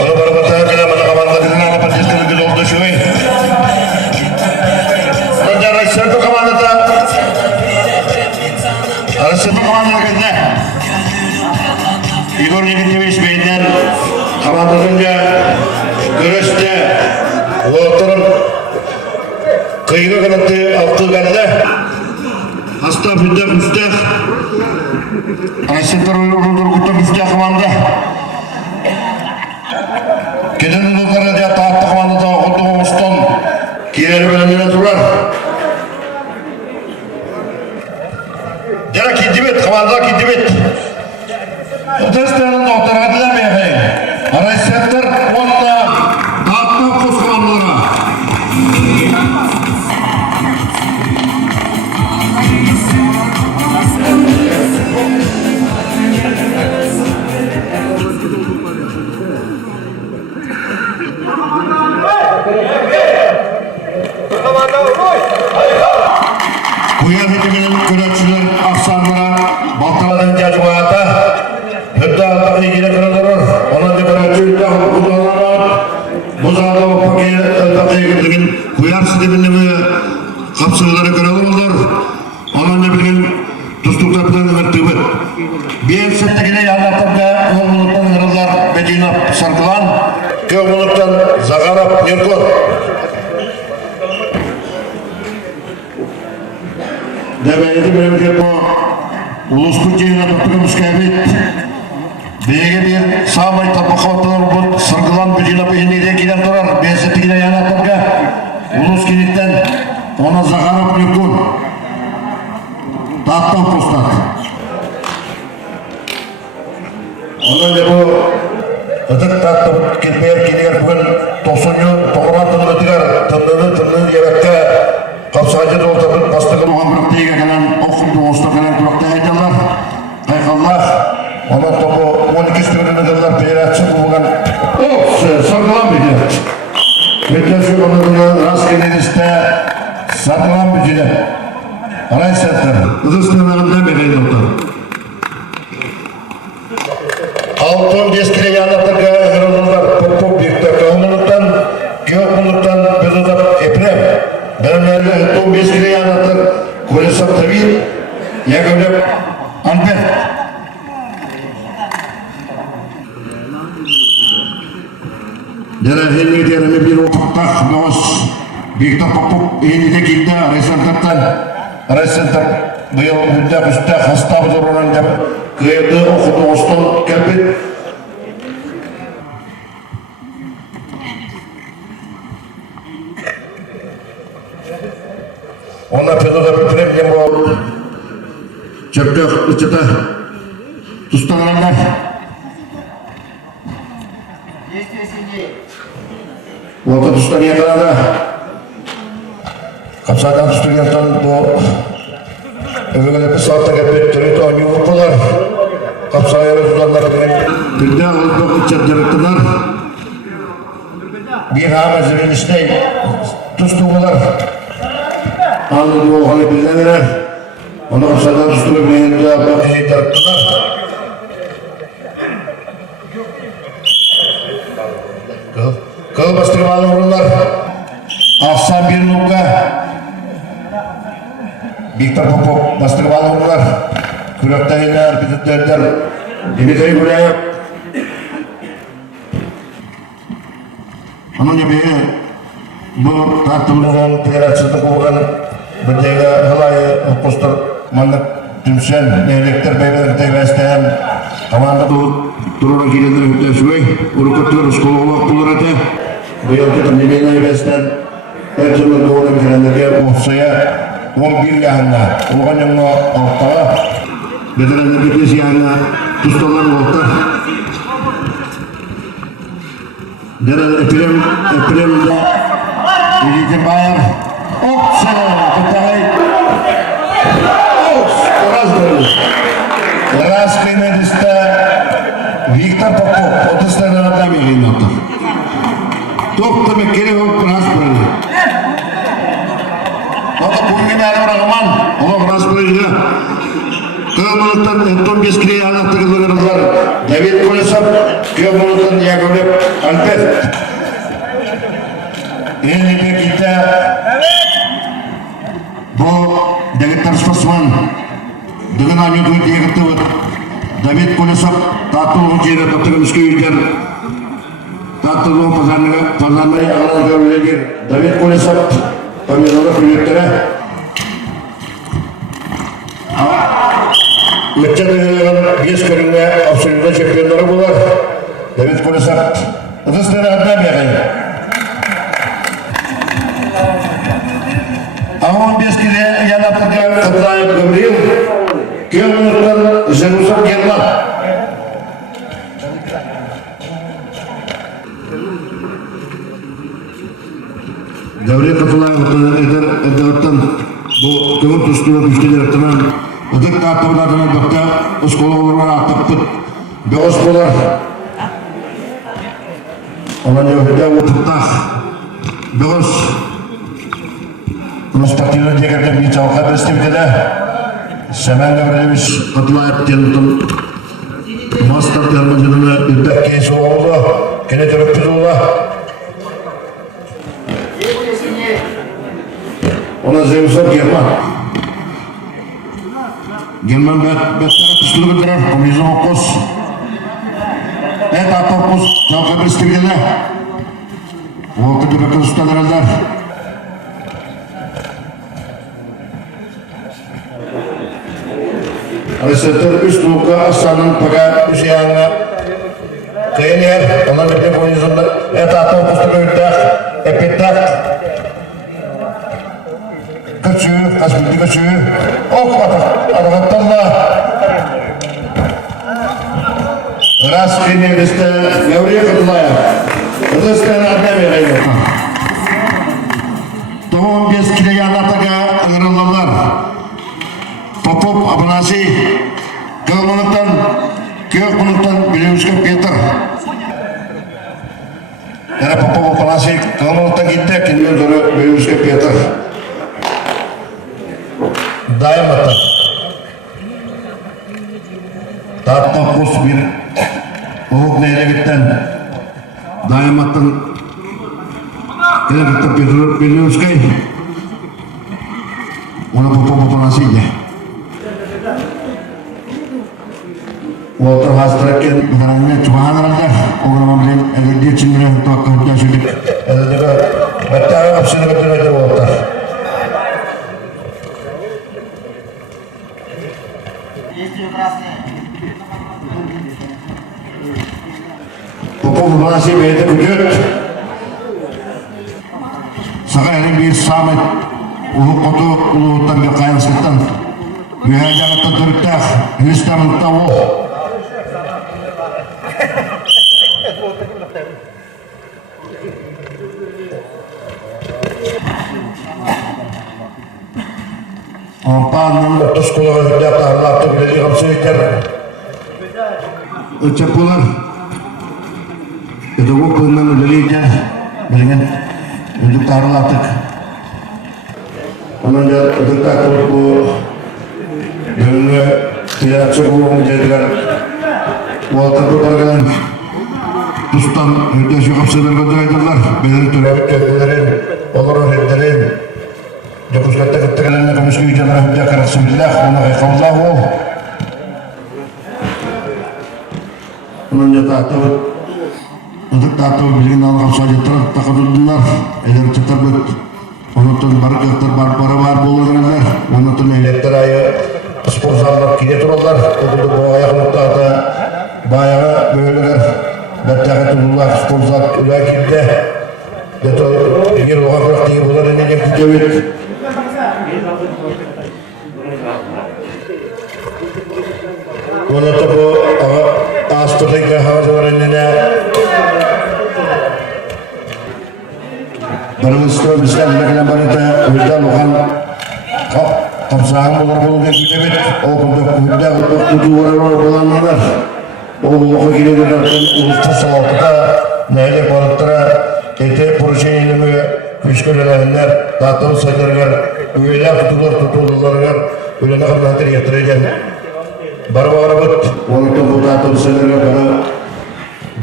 Onu bana bile bana kamanla bizden alıp atıştırı güzel oldu şöyle. Önce Arasırtı komandada. Arasırtı komandada gözde. Igor Nikitevich Beyler komandasınca görüşte Voltur'un kıyığı kanatı altı geldi. Hasta Füddek Müstek Arasırtı Ruyruğudur Kutu Müstek komanda. Kedinin yukarı diye tahtı komandada Kutu Muston Kileri bilen durar. Dera Kidibet komanda Kidibet. Öteşlerin doktora dilemeye efendim. Arayışlar onda dağıtma kuz komandolara. Bu yönetimin kürekçiler aksanlara Baltalar'ın cacıbayata Hüdda ilgili kırılır. Ona da kürekçilikte kullanılan bu zağda o pakeye girdiğin kuyar sidibini kapsırları kırılır. Onun da bilgin tuslukta planı verdiği bir settekine yanlatırda Oğululuktan kırılır Medina sarkılan Köğululuktan Zagarap Nirkot Demeydi memleket bu ulus bütçeyle tutturmuş kaybet. Beyge bir sağmay tabakavatlar bu sırgılan bütçeyle peşindeyle giden durar. Besettikine yanatırga ulus kinitten ona Zagarap Nirkot Dağıttan postat. Ondan bu ödük dağıtıp kelpeyer keliyer bugün 90 toğratılı ötüger tırnığı yerekte kapsacı da ortalık bastığı oğan bıraktığı kalan okundu olsa kalan bıraktığı aydalar kaykallar ondan topu 12 sürünü kadar peyratçı bu bugün sarılan bir yer Medyası onlarına rastgele liste sarılan bir yer Arayışlar Hızıstanlarında bedeli oldu Altın deskile yanlatırga hırılırlar Popo birlikte kavunluktan Geokunluktan bezodap eprem Benimlerle hıttım deskile yanlatır Kulesap tabi Yakılep Anper Dere helmi derimi bir otaktak Doğuz Birlikte Popo eğilide gitti Arayışlar bu yıl Hüddek Üstek hasta budur olan kıyırdı okudu Oston kelpit ona pedoda bitiremeyem bu çöptük ıçıda tustananlar orta tustanıya kadar da kapsadan tustanıya bu öyle bir saatte kapattığı da yuvuklar kapsayarı tutanlar bir de olduk içerdiler bir hamazının işte tustuğular anladı o hali bildiler onu kapsadan tustuğu bir yerde bakıyı tarttılar kıl bastırmalı vururlar akşam bir nokta Victor Popov bastırmalı vururlar Kürekteyiler, bizitlerler Dimitri Guleyev Onun gibi bu tartımların peyratsızlık olan Büteyge halayı kustur manlık tümsen Nevlekler beybelikte vesteyen Kamanda durura girenler hüpteşmeyi Urukatlar skolu olak bulur ete Bu yılki tümlemeyi vesten Her türlü doğru bitirenlerge Muhsaya 11 yağına Olgan yanına alttağa Bedelenler bitmesi yağına Tustalan olta Deren epiremde Eğitim bayar Oksa Kutay Raz kıymetiste Victor Popov 30 tane adam yayınlattı Çok da mekkeli olup Raz böyle Bak bugün geldi Rahman Oğlum Raz böyle Kıyamalıktan Enton Beskir'e anlattı kızılırlar. David Kolesap, Kıyamalıktan Yakovlev Alper. Eğer kita bu David Sportsman dengan hanya duit dia kata David Kolesap tato menjadi dokter miskin tato pazarnya yang akan lagi David Kolesap pemilu proyeknya Macam dengan bias kerana absolutnya champion orang buat David Kolesap itu sebenarnya ada ya kan Awam bias kira yang apa dia Abdullah Gabriel dia menurutkan Zerusak German Gabriel Abdullah Ederton bu kemun tustuğu düştüler teman Ödek tahtımlarına bakta uskolalarına atıptı bir oskolar Olan yokta oturttak bir os Müstakil'e diğerden bir çavuklar bestemede Semen Gabriel'imiz Abdullah Ederton Master Termacılığına ürpek keysi oldu Kene törüpüz oldu Ona Zeus'a German German bettara püstülü götürür Komizm okuz Atopuz Çavuklar bestemede Volta köpekler ustalar eder Resetter üst muka asanın paga usiana kayın yer onlar bir oyuncular atı opusunu öttek epitak kaçı kasbildi kaçı ok aragatalla ras ini liste Gabriel Abdullah Rızkan adem ya Tamam biz kide yanataga agırırlar Popop Abnasi Kılmanıktan Kıyakmanıktan Biliyorsun Peter Karena Popop Abnasi Kılmanıktan gitti Kendine doğru Biliyorsun Peter Daim atar Tatma pus bir Oğuk neyre gitten Daim atan Kena kata Peter Biliyorsun Ona Popop Abnasi ya Walter Hastraken negaranya cuma ada orang membeli agar dia cenderung untuk kerja sulit ada juga baca opsi betul Walter Popov masih beda kujut sekarang bir samet kotu ulutan berkaya setan bihaja terturutah Islam tahu Panang terus kalau data laptop dari komputer ucapular itu gua pernah belinya dengan untuk taruh laptop menunjuk untuk taruh dengan tidak cukup menjadikan Walter berkata Tustan hüdde şu kapsadan göndereydiler beleri tülevit gönderirin olur redderin Jokuşkatta kıttıklarına komiski yüceler hüdde karasımillah ona kaykallahu Menunjuk tatur untuk tatur bilgin al kapsajetra takadudunlar eder cetar bet Onutun barbar bulurlar Onutun ehlekler ayı sponsorlar kide tururlar Kutudu bu ayak mutlaka bayağı böyleler Battağı tururlar sponsor ular kide Yato ingin lokak diye bular ini yang kejawit Onutun bu astırlık ve havası var önüne Barımızda bizden beklen barıda Hüdda lokan Kapsağın olur diye kejawit O hüdda kutu olanlar O loka gidiyorlar uluslararası altıda Neyle balıklara Ete projeyi Küşkölelerinden Dağıtım sayılarlar Üyeler tutulurlar Öyle ne kadar yatıracağım Barbarabıt, onu toplulukta sözlerine kadar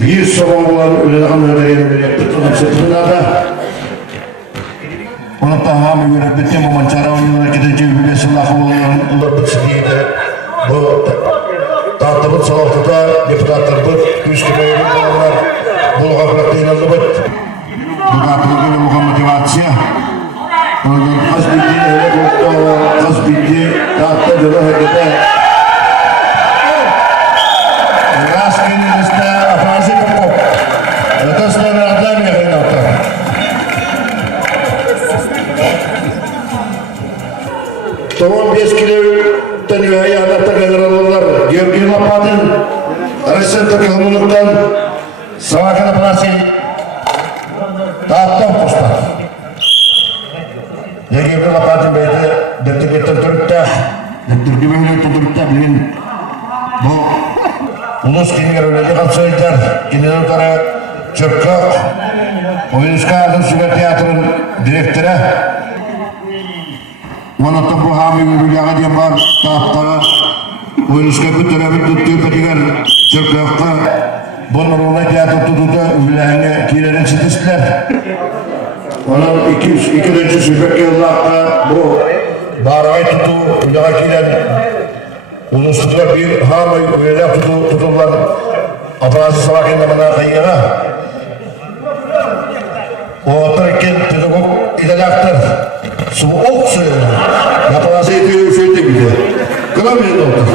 bir sabah olan öyle anları yaptık. Seçimlerde onu tamamı yönetmekte bu mançara oyununa gidince bilirsin lafı olanlar bitsiniydi. Bu tahtımız salaklıkta deputatlar bu üstüme yürüyorlar. Bulga bıraktı inandı bu. Bu tahtımızda ve bu motivasyon. Ondan az bildiğin öyle bu az bildiği tahtta göre hakikaten Tamam 5 kilo tanıyor ayağında generaller. Gevgin Lapad'ın Arasın takımından Savakana Plasi Dağıttan posta. Gevgin Lapad'ın beyde Dörtügetten Türk'te Dörtügetten Türk'te bilin bu ulus kiniler öyle kalsaydılar. Kiniler kara Çöpkak Oyuncular'ın Süper Tiyatro'nun direktörü Manatı bu hamile bir yağı diye var tahtada oyuncular bir tarafı tuttuğu petiler Çöpkak'ta bunun rolü tiyatro tutuda ülkelerini kilerin çetiştiler. Onun ikinci Süper Tiyatro'da bu Bağrı'yı tuttu ülkeler uluslararası bir hamile üyeler tutular Abrası Savak'ın namına kayığa o otururken pedagog ilerlektör soğuk söylüyor. Yapılası yetiyor şöyle gidiyor. Kılamıyor da otur.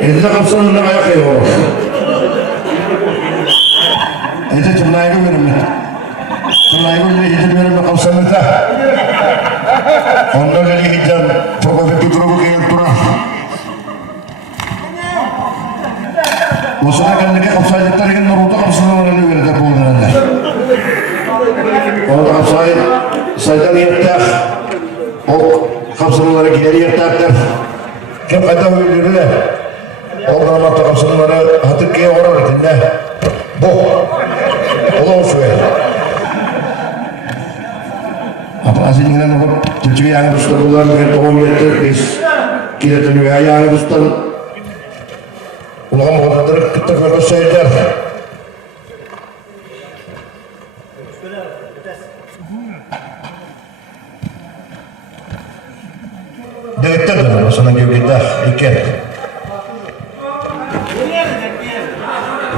Elinde kapsın önüne ayak yiyor. Ece tırnağını verin mi? Tırnağını verin mi? Verin mi kapsanı da? Ondan öyle gideceğim. Prokofit bir durumu kıyın tura. O sırada kendine kapsayacaklar ki Naruto kapsana öyle verir de bu önüne. O saydan yırtar. O kapsanaları gileri yırtarlar. Kim kadar öldürürler. O zaman kapsanaları Hatıkkı'ya uğrar dinle. Bu. Ola olsun ya. Apalagi dengan tujuh yang harus terulang dengan tokometer bis kita tunjuk yang harus ulang mengatur kita harus sadar. Direktur kan masalah kita ikan.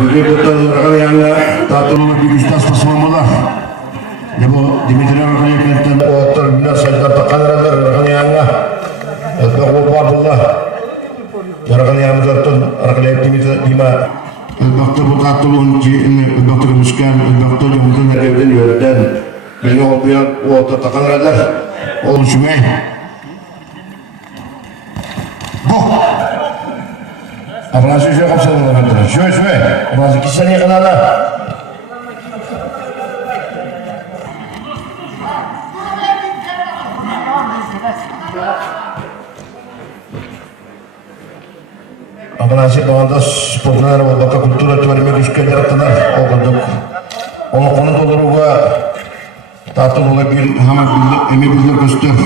Bagi betul orang yang tak tahu lebih bistas semua ya bu Dimitri orangnya kan terbinar saja tekanan orangnya Allah orangnya betul orangnya Dimitri Dima dokter Bukatulun dokter Muskan dokter yang mungkin ada dan beliau biar tekanan ada oh sungai apalagi saya kapsa dengan sungai apalagi kisahnya kenal lah. Apalagi pengantas sportlar bakal kultura tuarime güçken yarattılar o kadar. Onu konu dolayı tatlı olabilir hemen bildir göster.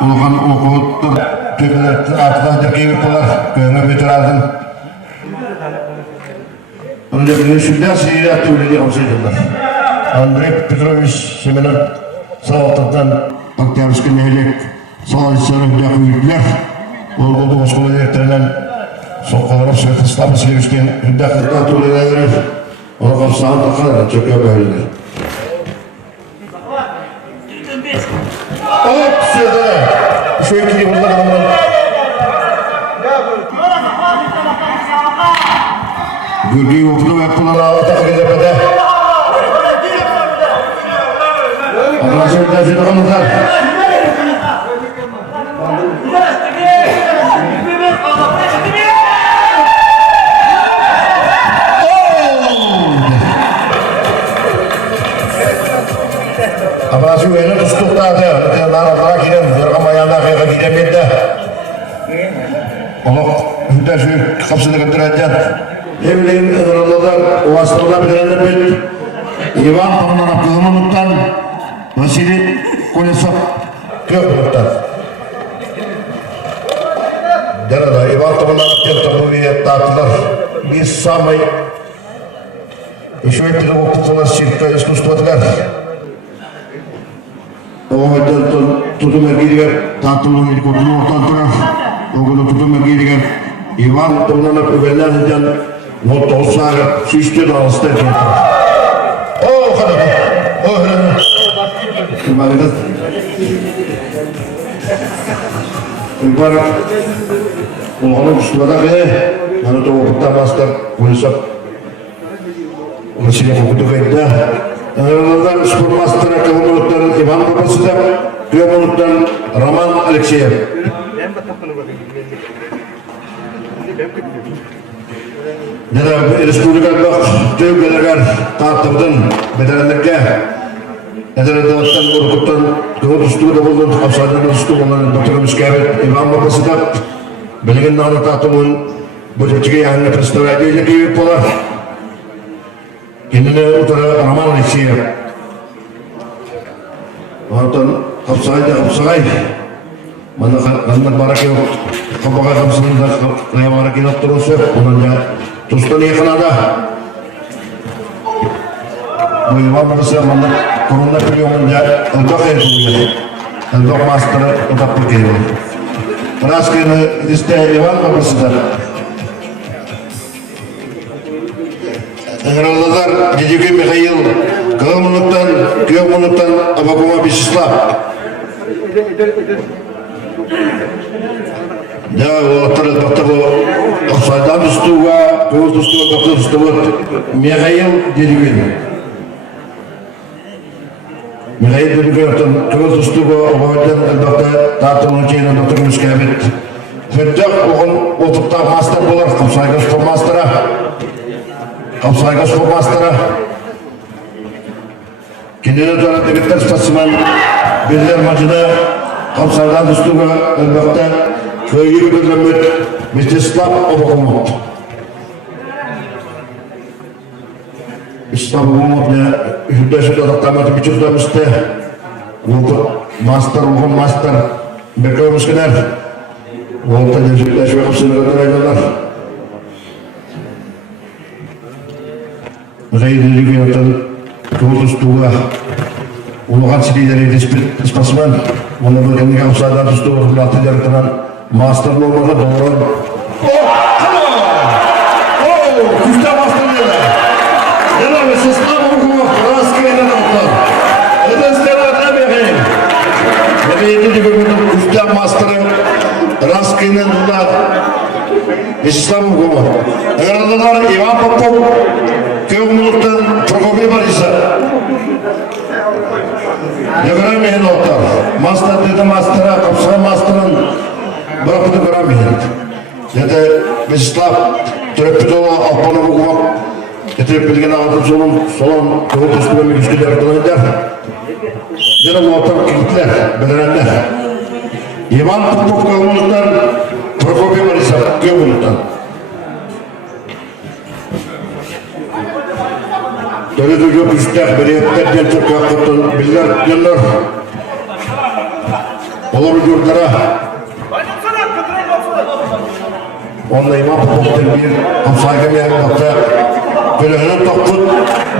Olgan okutur tepelerin altına da keyifler köyüne bitirdin. Önce bir şundan seyirci öyle olsaydılar. Andrei Petrovich Semenov sağlıktan aktarışkın nehirlik sağlıkçıların yakınlıklar. Olgu Moskova direktöründen sokalara sürekli İslam'ı sevişken hüddaklıktan tuğlayla verir. Onu kapsağın takılar çok yapabilir. Hop sırada şu ikili burada adamlar. Gürgüyü okudu ve kullanığa takip edemede. Arkadaşlar dersi dokunurlar. Apalagi wena tusuk tadi, nara kirim, rekamayana kayak kirim itu. Allah sudah sih kapsul dengan derajat. Evlin Allah'lar vasıtalar bilenler bir Ivan Pavlov kılımından Vasili Kolesov yok muhtar. Derada Иван Томанович Табуви татылар bir самый еще это опытного сирка искусстводлар. Оғайдан тұтым әргейдігер татылың елкотыны ортан тұрар. Оғайдан тұтым әргейдігер Иван Томанович Үбелерден вот олсағы сүйістен алыстар кетті. О, қадақы! О, қадақы! Кімағыдыз? Кімбары? Оғаның ұстыладағы аны да опытта бастар ойысап Василий Кукутукайда Ағыралардан спорт мастера Калымылықтан Иван Папасыда Күйемылықтан Роман Алексеев Деді республикалық түйгелерген тартырдың беделерлікке Әдәрәдәліктен ұрқыттан көңіл үстігі де болдың Қапсайдан үстігі оларын доктор Мискәбет Иван Папасыда Білген нағын татымын Бөтетіге яңы представление кейіп болар Kendine utara Роман Алексеев. Ondan kapsay. Bana kanlar barak yok. Kapağa kapsayında kaya barak yok turunsa. Ondan ya Tuzdan yakınada. Bu İvan Mırısı'ya bana korunla piliyonunda Elbak Erdoğan'ı. Elbak Master'ı odak bakıyor. Raskını liste İvan Mırısı'da. Ағыралдар Дедеге Михаил, Кылымылықтан, Күйемылықтан Абакума Бесислав. Да, олаттары бақтығы Ақсайдан үстіуға, көз үстіуға, бақтығы үстіуға Михаил Дедеге. Михаил Дедеге көз үстіуға оғайдан әлбақта тартылың кейінен доктор Мускәбет. Феттақ оғын опытта мастер болар, Қапсайға спорт мастера. Қапсайға спорт мастера. Kendine dönem devletler spasiman belirler maçında Қапсайдан üstüge әлбақта köyge götürülmüt Mestislav Obakumov. Mestislav Obakumov ne hüddeşi adaktamatı biçirdemişti. Master, oğun master. Bekavımız kadar. Olta devletleşi ve kapsayını götürüyorlar. Reydelik yöneten Kıvıldıstuğa Uluğan Sidileri spasiman Onu bölgenin Қапсайдан üstüge hırlatı yarıtılan Master'lı olmalı doğru. Küfte master dedi. Yana Mestislav Obakumov Raskay'dan atlar. Edeslerden bekleyin. Ve yedi günün küfte master'ı Raskay'dan atlar. Mestislav Obakumov. Ағыралдар Иван Попов Күйемылықтан Прокопий Борисов. Görmeyen otlar. Master dedi mastera, Қапсай masterın bırakıdı görmeyen. Dedi Mestislav Türepidolu Alpanı Bukuma Türepidgen ağzım solun kıvıt üstüme güçlü derdiler eder. Dedi bu otlar gittiler, belirenler. Иван Попов Күйемылықтан Прокопий Борисов Күйемылықтан. Dörüdü yok üstlük beriyetler diye Türkiye hakkında bizler diyorlar. Olur yurtlara. Onunla İmam Popov'tan bir Қапсайға bir hakkında Kölüğünün toput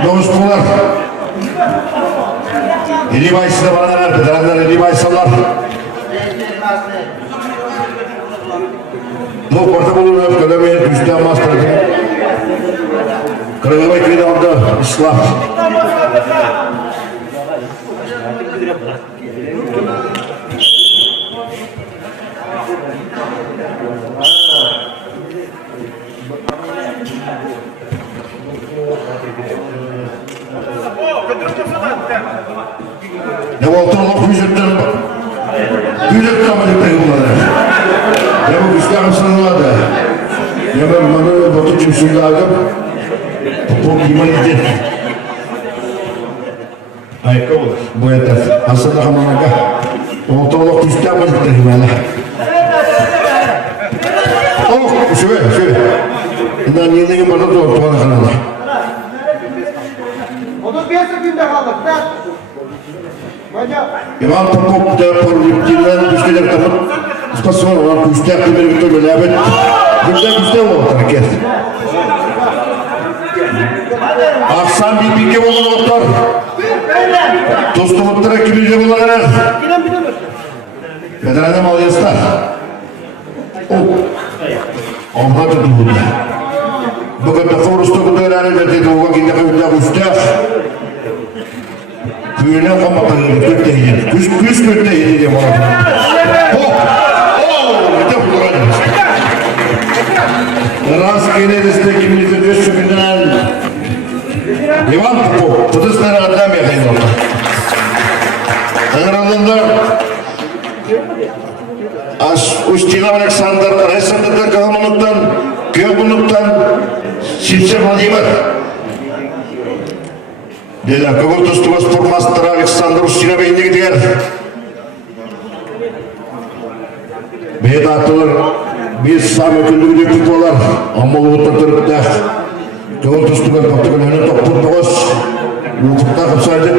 doğuş bular. Eli bayısı da bana neler, bedelenler eli bayısalar. Bu orta bulunur, Kölüğüne üstten masterdi. Kırılma ikili aldı İslam. Ne oldu füzetten kamerayı peygamberler. Ne bu güçlerim sınırladı. Ne ben bana botu kimsini aldım. Bu iman edin. Ayakkabı olur. Bu yeter. Aslında hamanaga. Ortalık güçten mi gitti himala? Oh, şöyle. İnden yediğin bana da ortağına kanala. Onu bir günde kaldık. İvan Popov da Porvitti'nden düştüler kapıt. Спасибо, вам пустяк, ты мне кто-то лябет. Günden güzel oldu hareket. Aksan bir bilgi olan otlar. Dostumutlara kimece bulanlar. Beden adam alıyorlar. Amma da durdu. Bugün de Forrest'ta öğrenci dedi o vakit günden güzel. Köyüne kamatları götürteydi. Küs götürteydi diye bana. Rast gelirizde kimliği düşümünden Ivan Popov, Budistler adam yakayım orada. Ağıralınlar Устинов Александр, Райсандр Каламонуктан, Кёбунуктан, Сипсев Владимир. Деді, Көгіртістігі спортмастыры Александр Устинов ендегі дегер. Бейді атылыр, біз сам өкілдігі деп болар, амал отырып тұрыпты. Көгіртістігі көптігін өні тоқпын тоғыз, ұлтықта қыпсайды.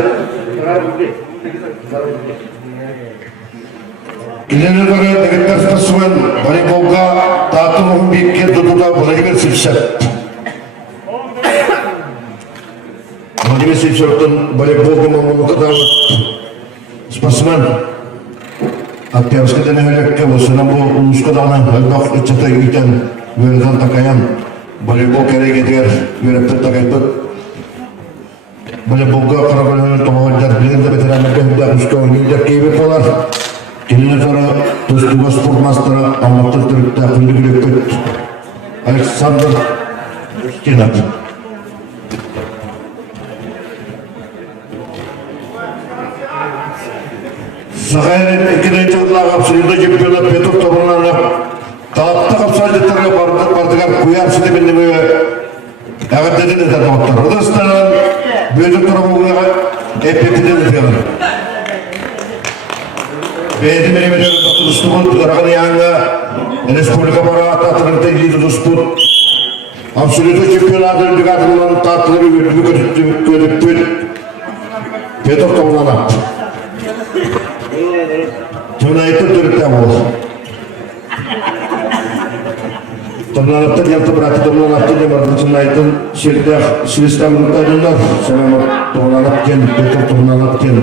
Келері көрі дегеттер спасымен волейболға татым оғын бекке дұдуда Владимир Сипсев. Владимир Сипсевтің волейболғы мамылығы дағы спасымен Октябрьскіден әлекке осынан бұл ұлысқы дағынан әлбақ үтсеті үйтен өрден тақаян волейбол керек едер өрепті тақайпы. Волейболға қарабылығын тоғылдар білгенде ветеранларға хүлдәк үскі ойындар кейбет болар. Келіне жары Тұстығы спортмастыры Алматы түрікті күндігілік көт Александр Устинов. Сағайрын екіден жылдығы абсолютті чемпионат Петр тобынан талапты қапсайдеттарға бардығар көяр сілемінді бөе әғаттеден етер тоқтар. Ыдыстанын бөйдік тұры болғыға әппетіден етер. Бейді меремедегі тұтыстығын тұдырағын яңға республика бара ататырында елді тұспұд. Абсолютті чемпионаты үлдігатылығын татылығы өтіп Петр тобынан ап. Тунайтын түрікті болды. Тунанаттын елті біраты тунанаттын демардың тунайтын шердіғ Шилістан ғұрттайдыңдар. Сәмемі тунанап кен, Петр тунанап кен.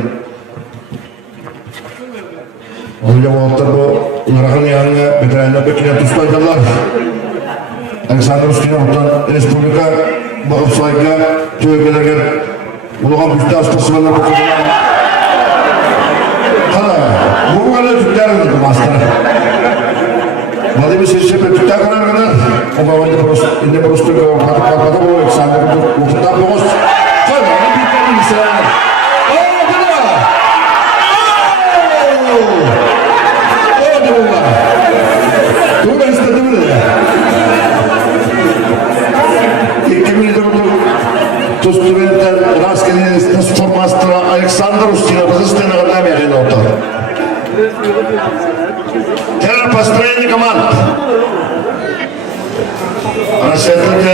Олия болттар бұл ұларағын яңы бедрайына бекіне тұстайдалар. Александр Устиновтан республика бағып сайға төгелерген ұлыған бүшті аспасығына бұқылған. Bu kadar Türkler'in mastırı. Vladimir Sipsev'e Türkler kadar o babaydı indi prostu ve katı bu Alexander Ufuk'tan boğuz. Koy bana bir tane misal. Ooo bu da. Ooo ne bu var? Bu ben istedim mi de? 2000'de bu Tustuvent'ten rastgele spor mastırı Alexander Устинов Kızıstığına kadar yerin oldu. Теперь построение команд. Расетінде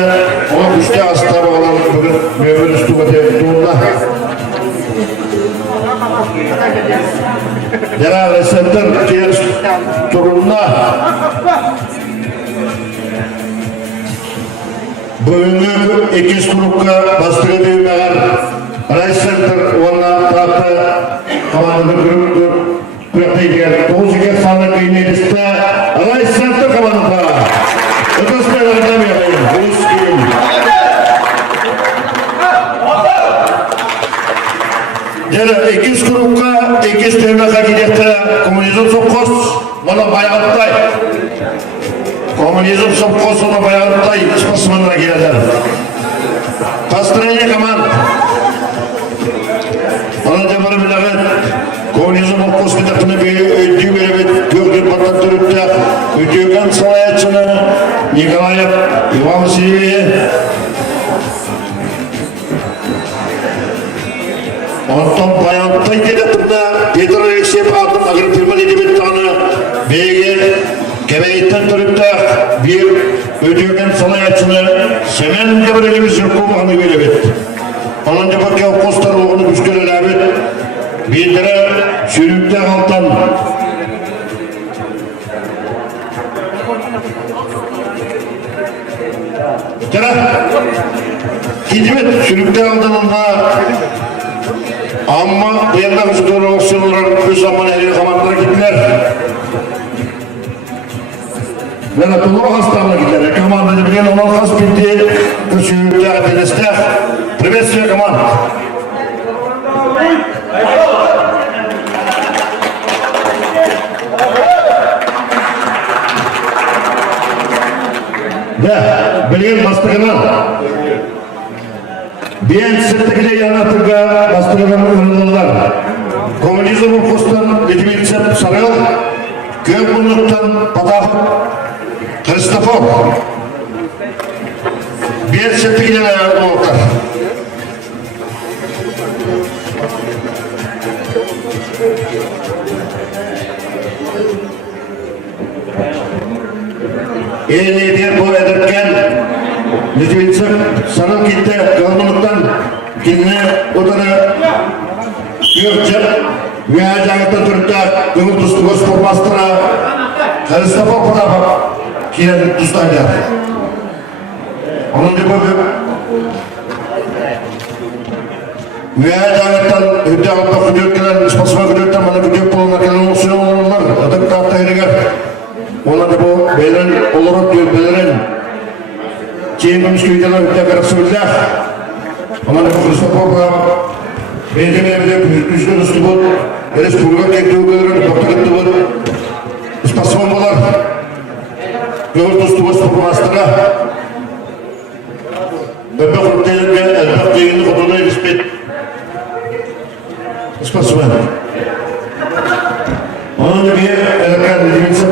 ол үште астабы қалан бүгін мөбін үстіға деп туында. Жара Расеттің кейін тұрында бүгінгі екес клубқа бастығы деймеғар Расеттің оны тапты команданы күріп Проектейдігер тоғызгер саны кейнелісті Райсанты командыға. Үтіспен ағырдам яғайын, өз кейін. Дәрі, екіз күріпқа, екіз тәумәқа кедекті коммунизм соққос, оны байғаттай. Коммунизм соққос, оны байғаттай, спасыманына келедер. Построение команд. Оны демірі білағын. Коммунизм соққос кедектіні өйдей беребет, көңдер баттан түріпті, өтеуген салаятшыны Николаев Иван Васильевич. Онтан баянтай кедектіні Петр Алексеев атын Агриппима дедебеттіғаны бейге кәбейттен түріпті бір өтеуген салаятшыны Семен Дебірелеміз жүркомағаны беребет. Onun da bakıyor kostar oğunu güçlü elabet. Bildire sürükte kaltan. Hizmet sürükte aldığında ama bu yandan sonra opsiyonlar bir zaman eriyor kamarlara gittiler. Ben atılma hastanına gittiler. Komandacı bilen olan has bitti. Küçüğü Atenes'te. Priветствие, команд. Да, bilgen bastırılan. Ben sırtıkile yanatırga bastırılan ürünler. Komünizm ufustan Litvinцев sarıl. Gökbunluktan Patah Kristofor. Ben sırtıkile yanatırga. Eğer bu ederken Litvinцев sarıl gitti Gökbunluktan kendine odana göreceğim. Ve ayakta Türk'te Gümrük Tustu Gospor Bastıra Kristofor Patah kiren tustaydı. Onun gibi ve ayaktan hüdde altta hüddetten spasma hüddetten bana hüddet bulunmak için olsun olanlar atık tahta eriger. Ona da bu belen olarak diyor belen Çiğnimiz köydeler hüdde karısı billah. Ona da bu Kristofor Patah Benjamin'e üzgün üstü bu. Respublika tekniği görürüm, doktor etti bu. Spasman bular. Gümrük Tustu Gospor Bastıra Öbek Rütteler'e elbek deyini kutuna ilişmet. Spasman. Onun gibi elbek Litvinцев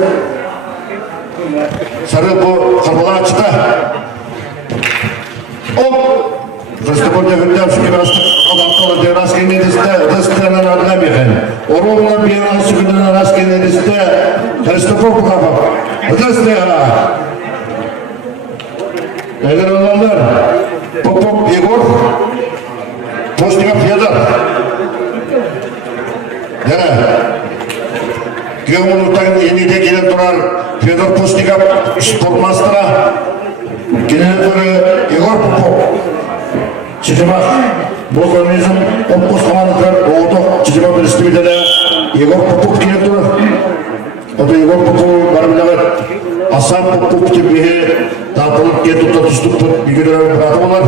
sarı bu Karbala açıda. Hop! Kristofor Devlet'ten şu gibi hasta raskenli desteğinden adlamayın. Orumla bir an sükünden raskenli desteği Kristofor Patah. Desteği. Eğer olanlar Popov Igor Postnikov Fyodor. Yani Gökbunluk'tan yenide gelen duran Fyodor Postnikov Sportmaster'a gelen duran Igor Popov. Çiçemak, bu komünizm Opus komandalar Oğutuk Çiçemak Üniversitesi'nde de Igor Popov gelen duran. O da Igor Popov var bileğer. Asam Popov gibi dağıtılıp getupta tustup bir günler bırakı olar.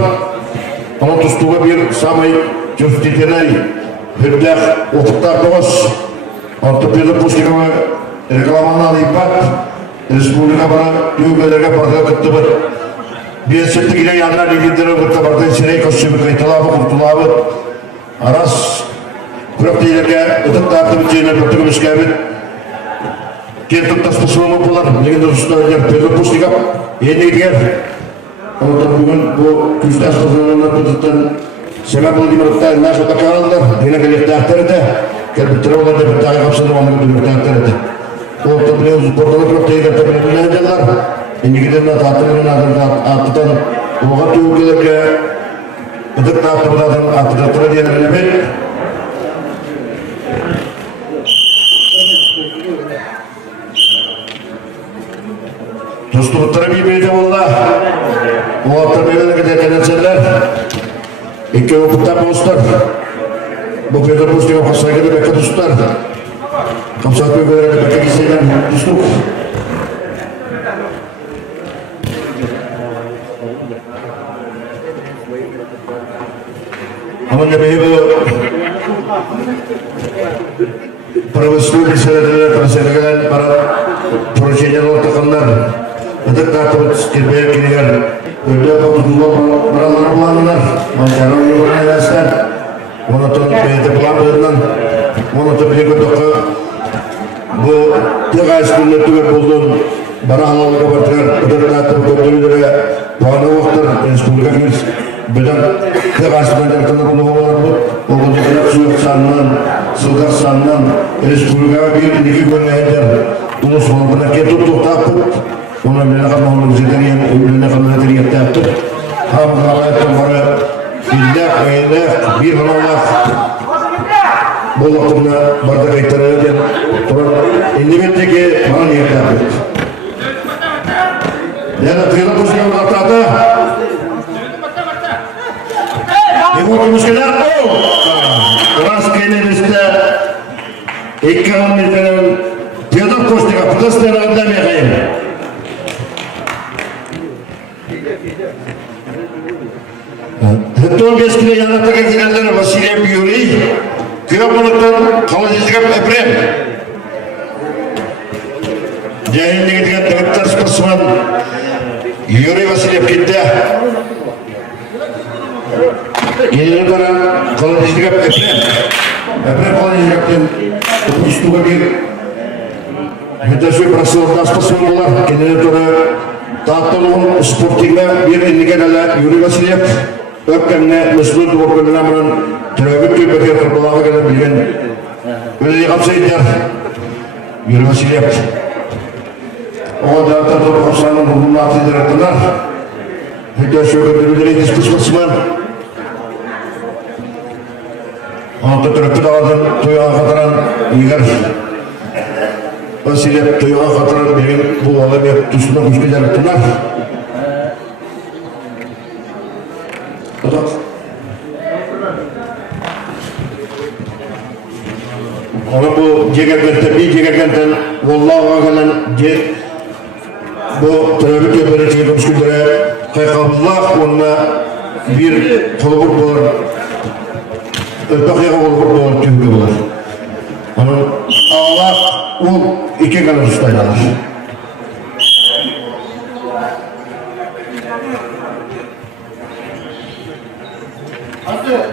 Onun tustuğu bir samay cüstitleri hüddek otuktar doğuz. Ortopedi Pustikova reklamanı alayım bak. Respublika bana düğmelerine parçalı kıttı var. Bir sırtı gile yanlar ilgilere kıttı partayı sirey koşuyor kayıtılabı kurtulabı. Aras kurakta ilerge ötük dağıttı bütçeyle ötük müskabit. Kertuk tasmasılımı bular. Negin usta öder Pedro Pustikov. Yeni gidiyor. Ondan bugün bu küçük asıllarından tututan sebep olduğu gibi nasıl bakarlar. Yine gelip dağıtırdı. Gelip olanlar da bir tane kapsadı onu bir dağıtırdı. O tabiiyoruz portalı protein tabiiyle ederler. İngilizlerden dağıtırların atıdan oğat ülkelerge ödük dağıtırlardan atıdatırı diyenlerine bir Dostlukları bir beyde valla. O hafta böyle giderken etseler. İki okuttan dostlar. Bu Pedro Pustikov saygıda bekle dostlar. Kapsat bölgelere bekle gizleyden dostluk. Ama ne beyi bu Pravoslavy liselerinde transferler para projeler ortaklar. Ödek dağıtımı kirpeye gidiyor. Öyle yapımcılığı paraları bulanlar. Mancarın yoluna ilerler. Monoton beyde bulanlarından monoton bir kutuğu bu tek aşkınlığı tüver buldun. Bana halalığa batırır. Ödek dağıtımı gördüğülere puanı vaktar. Respublika gibi beden tek aşkınlığı tartılır bunu olanlar bu. O kutuğu suyuk sanından, sılgak sanından Respublika bir iki günü eder. Bunu sonunda ketup tuhtapıp ona bile kalmamın üzerinden ömrüne kalmamın üzerinden yaptık. Hamdülillah para billah ve ilah bir Allah bu vaktimde bardak ayıtları turan indivitteki bana niyet yaptık. Yani Pedro Pustikov atladı. Yolumuz kadar ol. Uras kelimizde iki hamlelerin piyada koştuğa pıtaslarına adam yakayım. Hatta 15 kilo yanıta gezilenler Vasiliye Biyuri, Kıyapunuk'tan kalıcıcık Eprem. Cahilliğe giden Devletler Sportsman Yuri Vasiliyev gitti. Yeni dönem kalıcıcık Eprem. Eprem kalıcıcık'tan üstüne bir müddetçi Brasıl'dan sportsman olar. Yeni dönem Dağıtılığın sportiğine bir enligenele Yuri Vasiliyev öpkenine Mesut Duvargölü'ne bunun teröbük tüybedir kırpılağı gelen bilgen öyle kapsayıcılar Yuri Vasiliyev o da Tatar Korsan'ın ruhunu atı direktörler hüdde şöyle diskus basman Anta türkü dağıdın tuyağa katıran iğer Vasiliyev tuyağa katıran bilgen bu alem yap üstüne kuşku direktörler Ona bu cegergente bir cegergenten vallahi gelen bu trafik yapıcı komşulara kaykallah onunla bir kolubur bulur öpek yağı kolubur bulur tüyüklü bulur onun Allah o iki kadar ustaylar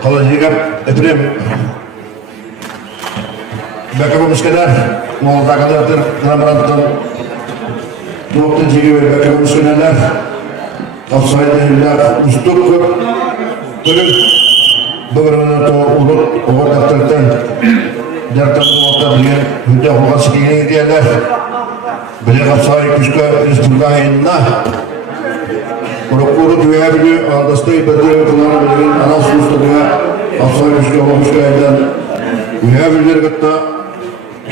kalıcıga Eprem Bakımımız kadar Moğol'da kadardır Ramran'dan Doğuk'tan çekiyor bakımımız kadarlar Afsayda evler Ustuk Bölüm Bugünün to Ulut Oğur Daftar'dan Dertan Doğuk'ta bilen Hüdde Hoğal Sikiyine gidiyorlar Bilen Afsayda Küçük'e Respublika yayınına Uruk duyabiliyor, aldastayı bedeli kullanabilir, ana sulusta duya, Afsayda Küçük'e olmuş yayından duyabilir gıtta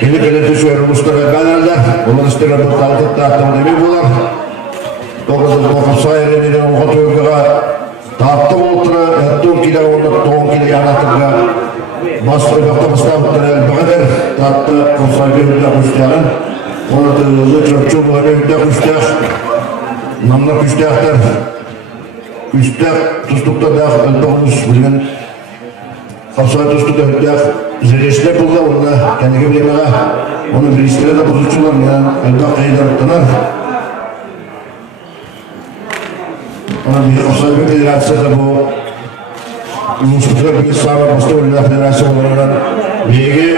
Yeni belirti şöyle Mustafa Benerler, onlar isteyen bu talgıtta atamademeyi bular. Dokuzda Afsayda neden oğul tövgüge tattım oltura, ettiğim kile onu doğum kile yanatırga Bastı öpekte bastağıttır elbağıdır, tattı Afsayda hüdde kuştağın Onu da hızlı çöpçü bulanı hüdde kuştağ Namlar kuştağıdır Kuştağ tuzlukta dağ elbağımız bilgen Afsayda tuzlukta hüdde Zirleşme bulda onunla kendine bilemeğe Onun birisine de bozukçular yani elbağ kayıdarlıktanar Ona bir Afsayda Federasyonu da bu Uluslararası bir sağlık bastı Uluslararası Federasyonu olarak Bilgi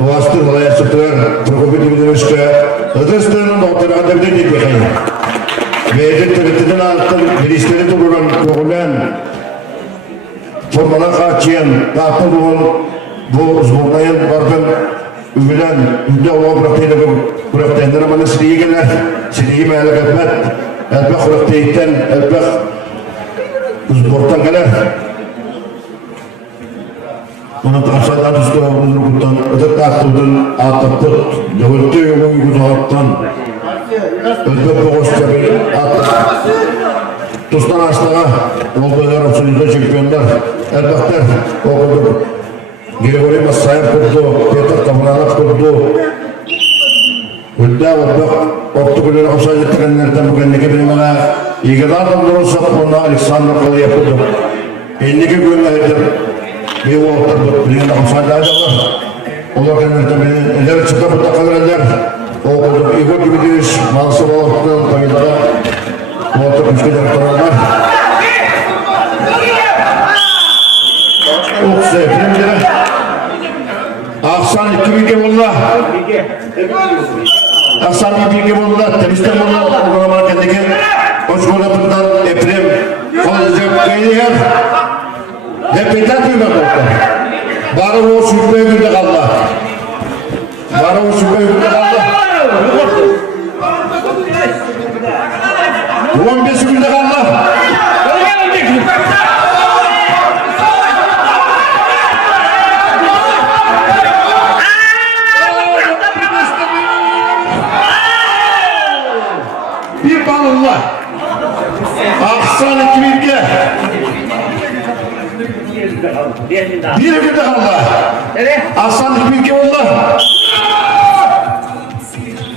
Ulaştır olaya çıktılar Prokopit Üniversite Hıdırstırının doktorlarında bir de değil bakayım Ve tırtıdan altın birisleri durulan koğulan Formana kaçıyan Dağıtı bu uzmanlayan varken Üvülen Üvde oğa bıraktayanlar ama siliyi gelir Siliyi meğerlik etmet Elbek bıraktayitten Elbek uzbortan gelir Ona Afsayda tüstü oğlunun kuttan Ödek dağıtıldın Atıptır Dövüldü yolun güzağıttan Özbek boğuşça bir atıp Tuzdan Aslığa Oldular Absolü'de çempiyonlar Elbekler okudu Grigori Masayem kurdu Peter Kamuranat kurdu Hüdde Olbek Optikülleri Afsayda trenlerden bugünleki bilmene İgada adamlar olsak ona Aleksandr Kalı yapıldı 52 günlerdir bir oğullardı bilginde Afsayda aydalar Onlar trenlerden beni Eller çıkıp da kalırlar Okudu İgor gibi deyiş Mansur Oğullar'dan Kayılara Oğullar Kuşku Direktörler Oksa Efendimlere Aksan 2 bilge bolla Aksan 2 bilge bolla Temizden bolla Uygulamalar kendiki Koçkola Pından Eprem Kalıcık Kayılar Hep beyler duymak oldu Barı o şüpheye güldük Allah Barı o şüpheye güldük Allah 15 güldük Allah Bir balınla Aksan 2 bilge Bir gün daha. Bir gün de kaldı. Evet. Aslan iki oldu.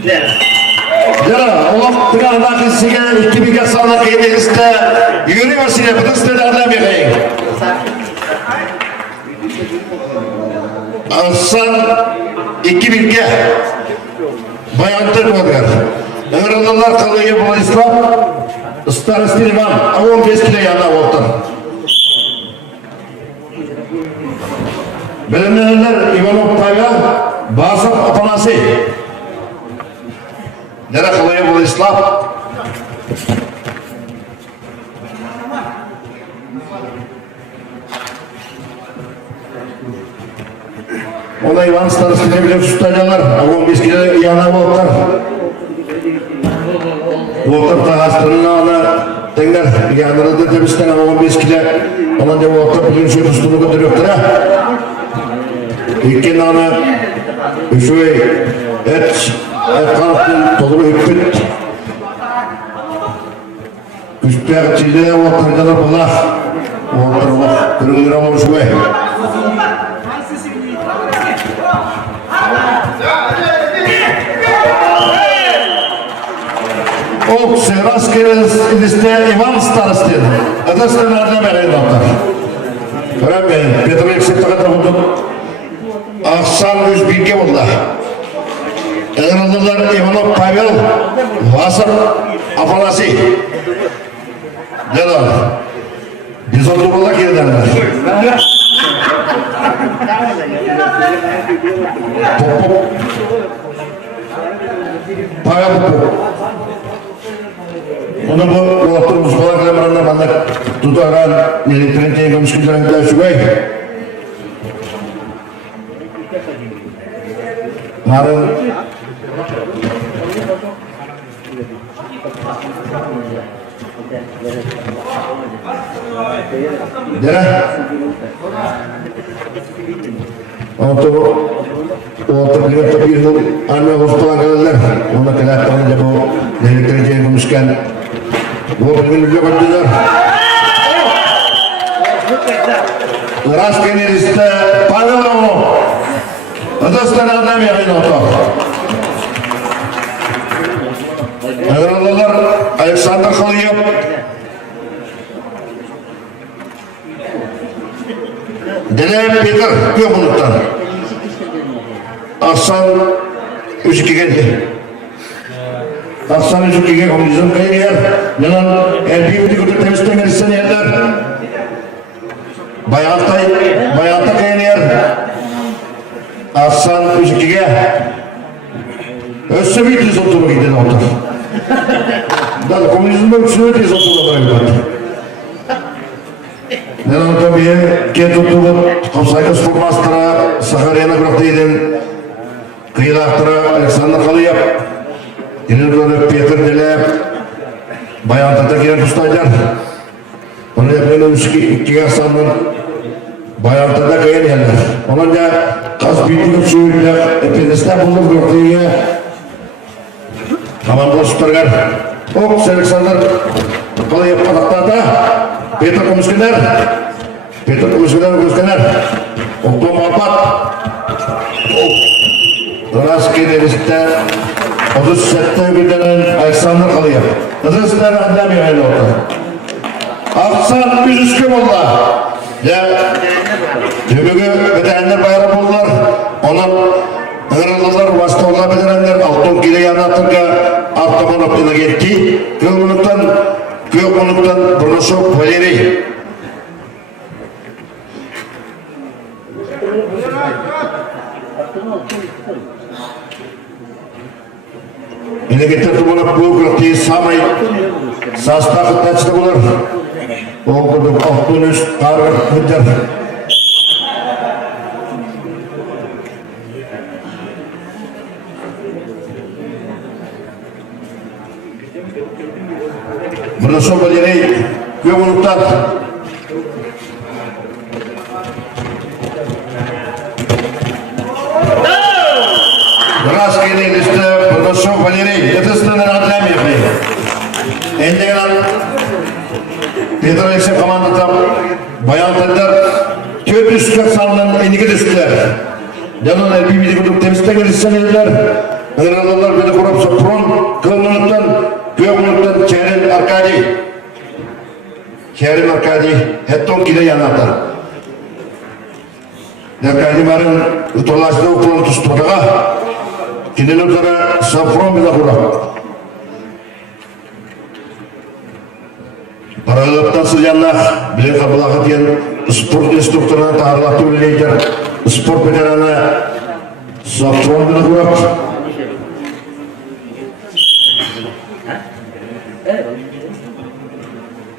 Ne? Ya oğlum bir anda kesiye 2000'e sağlık edenizde yürüyor size bu istelerden biri. Aslan 2000'e bayandır oluyor. Öğrendiler kalıyor bu İslam. Starısı İvan 15 kilo yana oldu. Bilinenler İvanov Pavel Basıp Apanası. Nere kalıyor bu İslam? Ona İvan Starısı'nı bile tutacaklar. 15 kilo yana oldular. Voltar tağastırına ona tekrar yanına da temizden ama 15 kilo ona da voltar bugün şu üstünü götürüyordur ha. İlkin ana şöyle et kanatın tozunu hüppüt. Üstüne çilde voltarda da bular. Voltar bak kırılır ama şöyle. O Sevaskeres iliste Ivan Starostin. Adasını nerede vereyim onlar? Öyle mi? Petro Eksik'te buldum. Akşam 100 binge oldu. Eğranlılar Ivanov Pavel Vasıp Afanasi. Ne lan? Biz oturmalı giderler. Pop. Pavel Pop. Onu bu oturmuş falan kalemlerinde bana tutaran elektriğe gömüşkülerinde şüphey. Harun Dere Otur bir yıl anne hostalan gelirler. Ona kelaklarınca bu elektriğe gömüşken bu bilgiyle koydular. Rastgele liste Pavelov. Adastan adam yakın otur. Ayrılalar Alexander Khalyev. Dene Peter yok unuttan. Aslan 3-2 geldi. Aslan 3-2'ye komünizm kayıyor. Yalan elbiyi bir kutu temizden gelirsen yerler. Bayatta kayıyor. Aslan 3-2'ye. Özse bir diz oturumu gidiyor otur. Daha komünizmde üçüne diz oturumu bırakıyor. Yalan tabii kent oturumu Kapsayka Spor Master'a Sakarya'na bıraktıydın. Kıyılaktır'a Alexander Khalyev. Yine Peter Dele Bayantı'da giren ustaylar. Onu yapmayla 2 aslanın Bayantı'da kayan yerler. Onun da kas büyütülük suyuyla epeydesten bulduk gördüğüne tamam dostlarlar. O Alexander Khalyev Anaktar'da Peter Komiskener Okto Muhabbat Rastgele liste 30 sette bir denen Alexander Khalyev. Adasından adam yakın oldu. Aksan 100 kim oldu? Ya tümüğü veterenler bayram oldular. Onun Hırlılar vasıta olabilenler altın gile yanatırga artaman noktada gitti. Köymunuktan Brnosov Valeri. Yine getirdim ona bu kırıklığı samay sastakı taçlı bulur. Oğlum altın üst karı hütter. Brnosov Valeri Köymunuktan Rastgele liste Brnosov Valeri yatısından adlam yapıyor. Endeğen Peter Alexey komandatan Bayan Tender Tür üstka sanılan enige düştüler. Yanına bir bilgi kutup temizden gelirsen ediler. Ağırlarlar beni kurup Sopron, Kılmanık'tan, Göğmünük'ten Çehren Arkadi. Çehren Arkadi, Hetton Kide yanarlar. Arkadi marın utolaştığı okulan tustuğuna Kidenin üzere Sopron bile kurup. Paralıktan sıryanlar, bilen kapılağı diyen spor instruktoruna tarlattı bileyler. Spor veteranı Sopron bile kurup.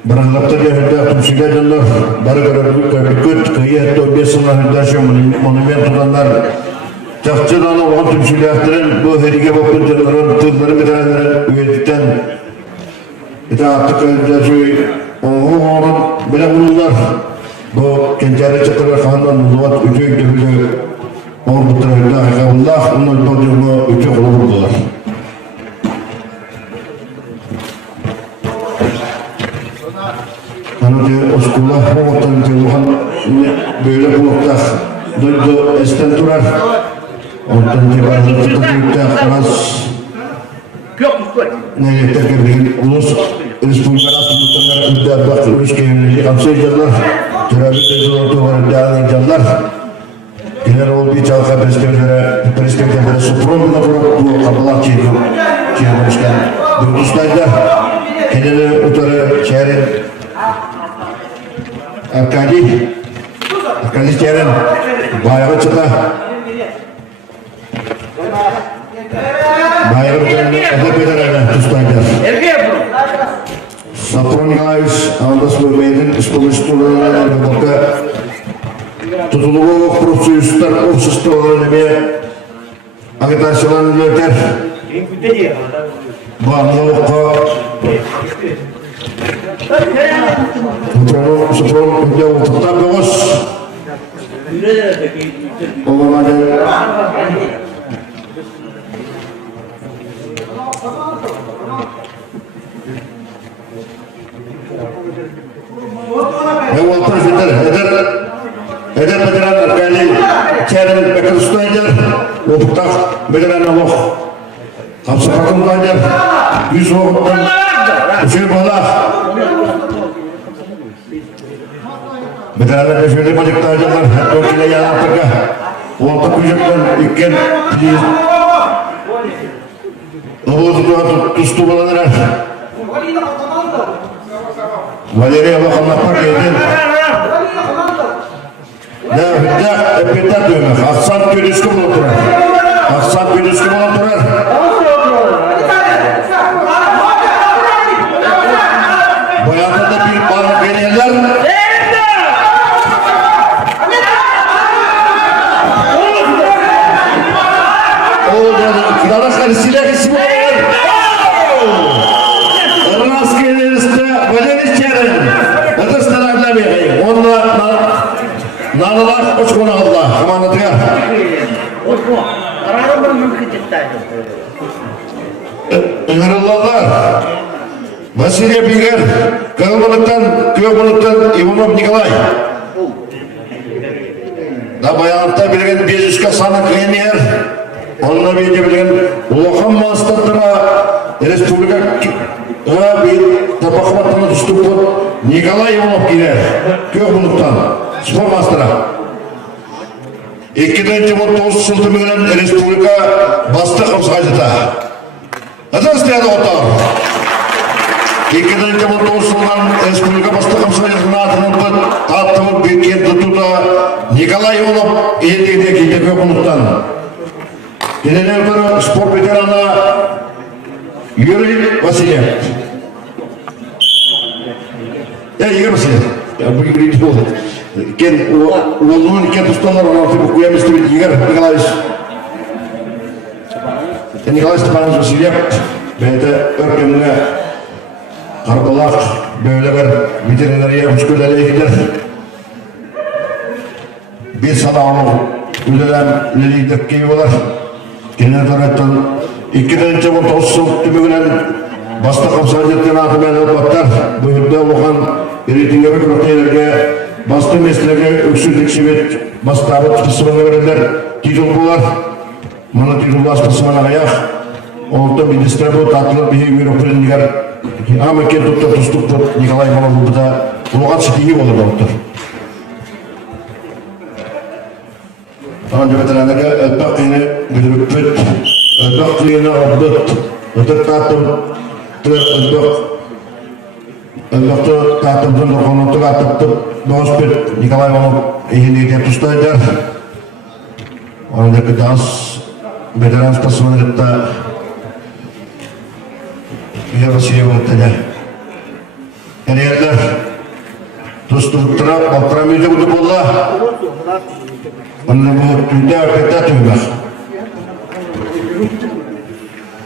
Berangkatnya dia hendak tumsiga janlar bara-bara dukut kaya to biasanya hendak monumen tulanlar cakçıdan olan tumsiga aktiren bu herige bakın janların tuzları bedenler üyetten kita artık önce onun bile bulurlar bu kencere çatırlar kandan muzuat ütü ütü on butrayda Allah onun tozunu ütü bulurlar. Karena dia sekolah pengotan jauhan bela buat dulu estenturar, otan jauhan tertutup keras. Nih terkait ulus Republika Nasional Negara Bak ulus kembali kamsi jalan, terapi itu jalan jalan. Kira ol bicara perspektif Sopron itu kapalah cium ciumkan. Berustajah kira utara Çehren Arkadi Çehren bayağı çıta bayağı ada bedarana tustaylar. Sopron guys, andas bölmenin istomistorlarına bakka tutuluğu profesörler ofistorlarına bir agitasyonlar yeter. Bahwa Sopron jauh tetap bos. Oh ada. Yang waktu sebentar, ada beneran kali Çehren Bekirstoylar, waktu beneran Allah. Kapsa kakım kajar, yüz vakittan usul bala. Beneran şöyle bacak tajalar, hatta kile yalan terka. Waktu kujuktan ikan di Lubuk itu tustu balanar. Valeria bakal lapar kayaknya. Nah, hendak diyor. Aksan köyüskü bulundurar. Aksan köyüskü bulundurar. Bayatında bir balık verirler. O kralas karısıyla ismi var. Kralas karısıyla Valeria Çehren. Adı tarafına bir. Onunla Nanalar hoş konu Allah, emanetka. Arada mümkün çıktaydı. Engaralılar, Vasilya Biger, Kırılmalıktan, Köybalıktan Ivanov Nikolay. Da bayanlıkta bilgen 500 sana kıyınlar. Onunla birlikte bilgen Ulaşan Mastatlara Respublika bir tabakmatına tutup Nikolay Ivanov girer. Köybalıktan. Spor Master'a. 2019 yılında bilen Respublika bastı kapsayıcıda. Nasıl istedi otar? 2019 yılından Respublika bastı kapsayıcıda adını tattımı büyük tutuda Nikolay Ivanov eldeydi gitti Köpünlük'ten. Genel spor veteranı Yuri Vasilyev. Yuri Vasilyev. Ya bu gibi bir oldu. Ken oğlunun iki tustanlar olan tabi kuyam istemedik Igor Nikolaevich. Nikolay Stepanovich Vasilyev bende örgümüne karbalak böyle bir veterineriye müsküllere gider. Bir salamı ülelem lilik giyiyorlar. Genel taraftan 2019 yıl tümüğünden bastı kapsayıcıkken adı ben elbatlar. Bu hüdde olan eritinge bir noktalarga Bastı mesleğe öksürdük şibet, bastabı kısmını verirler, titullar, bana titullar kısmına ayak, orta bir distribut tatlı bir European diğer, ama ki tuttu tut, Nikolay Malavı da, Lugat City'yi olur doktor. Ancak beteranlığa ödbak yine güdürüpüt, ödbak yine abdıt, ödbak tatım, ödbak tatımdan dokunuttuk atıptık, Doğuspet, Nikolay Malavı ehliyetle tustaydılar. Oradaki dans, veteran stasını edip de bir Vasiliye Vatı'da. Yani yerler, tustuttura, baktıramayacak udup Allah. Onu bu tüyde öpekte tüymek.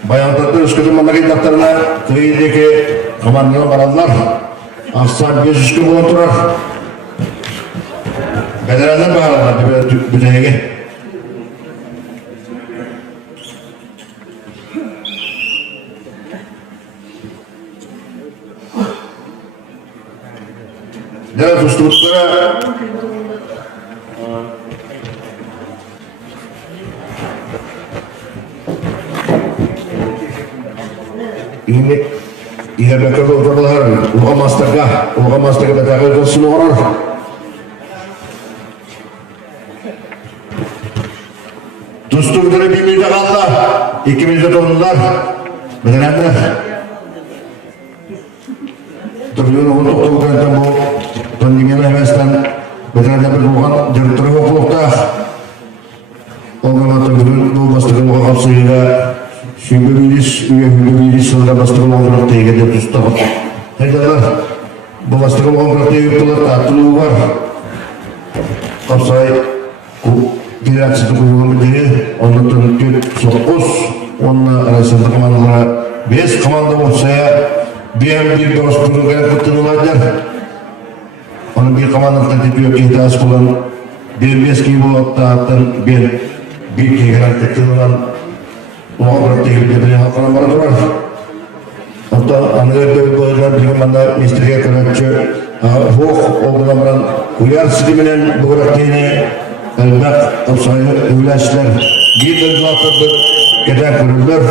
Bayan tatlı üsküdüm mandaki daktarına kıyıdaki komandına baranlar. Aksan 500 gün oturar. Veteranlar bağlarlar bütünüge. Dere tustuttura ini ia bakal otorlar, uga masterga betagı olsun orar. Tustuttura birbirine kaldı, ikimiz de tonlar, bedenler. Türlüğün oğul topluğundan bu pandemiyanı hevesden bedenler bir buğan direktörü okulukta. Oğlan atımızın bu bastıkın oğa kapsayıyla Şimdi sınırda bastırma olarak teğede tutar. Haydalar, bu bastırma olarak teğede tutar, tatlığı var. Kapsay, direksizlik uygulama değil, ondan tanıtıyor, sokuz, onunla arasında komandalara, 5 komanda olsaya, bir dost kurulgaya kutlanılardır. Onun bir komandanın tetiyor ki ihtiyaç kullanan, bir meski bu hatta bir kegelen kutlanılan, Muhabbet tehlikeli bir halkına var. Hatta anıları böyle bir manda istiridye kanatçı, hukuk olduğundan uyar sisteminin bu rakiyene elbette kapsayı övleşler. Bir döndülatırdır, keder kurulur.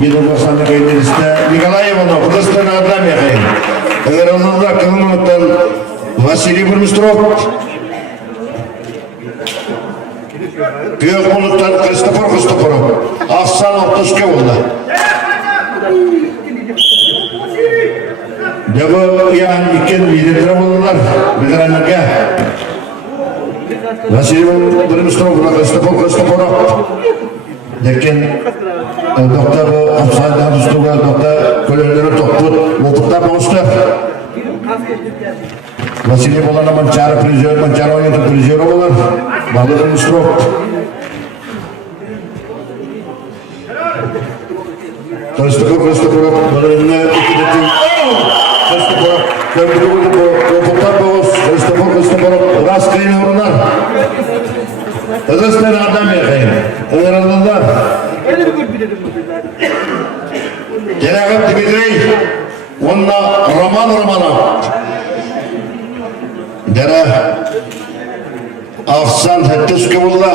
Bir döndülatırdır kendisinde Nikolayev'ın Kudüs'ten adam yakayım. Eğer onlarla kılınmaktan Vasiliy Burmistrov Büyük buluttan Kristoforov, Aksan Oktuske oldu. Bu yani iken liderler bulunlar, veteranlarga. Vasiliy Burmistrov, Kristoforov. Lekin doktor bu Aksan'dan üstüne doktor kölelere toplu, voltukta boğuştu. Vasiliy Bolana mancara oynadı, prizör olur. Balıdır Burmistrov. Kristoforov, bölümüne ikidetin. Kristoforov, Kristoforov, Raskay'ın uğrunar. Kızıstan adam yakayım. Öğrendiler. Cenab-ı Dimitrij, onunla Roman'a. Dere, Aksan Hettiske bulla.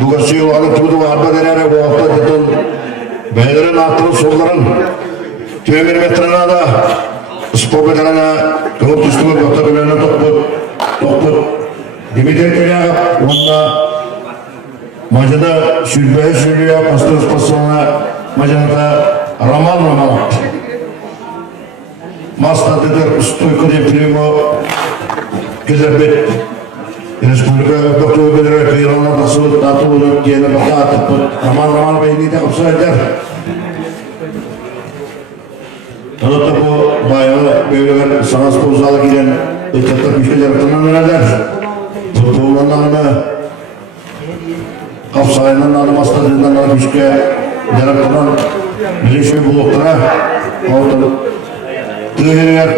Bu göçü yolunu tuğdu vardı derere bu hafta dedin. Beylerin altını solların tüyemir metrana da spor bedenine kılıp üstüme doktor birbirine toplu Dimitrij Köyak'ı onunla Macada sürüyor pastasına Macada Roman Mastadıdır Stoyko Deprimo Gezebet Respublika doktor bedere kıyılanlar nasıl tatlı olur diye bakta atıp Roman beyni de kapsaydır. Tanıtı bu bayağı böyle sanat spozalı giden ıçatır müşteriler tanınırlar. Futbolun anı kapsayının anı mastadığından anı müşke yaratanan birleşme buluklara ortalık tığırlar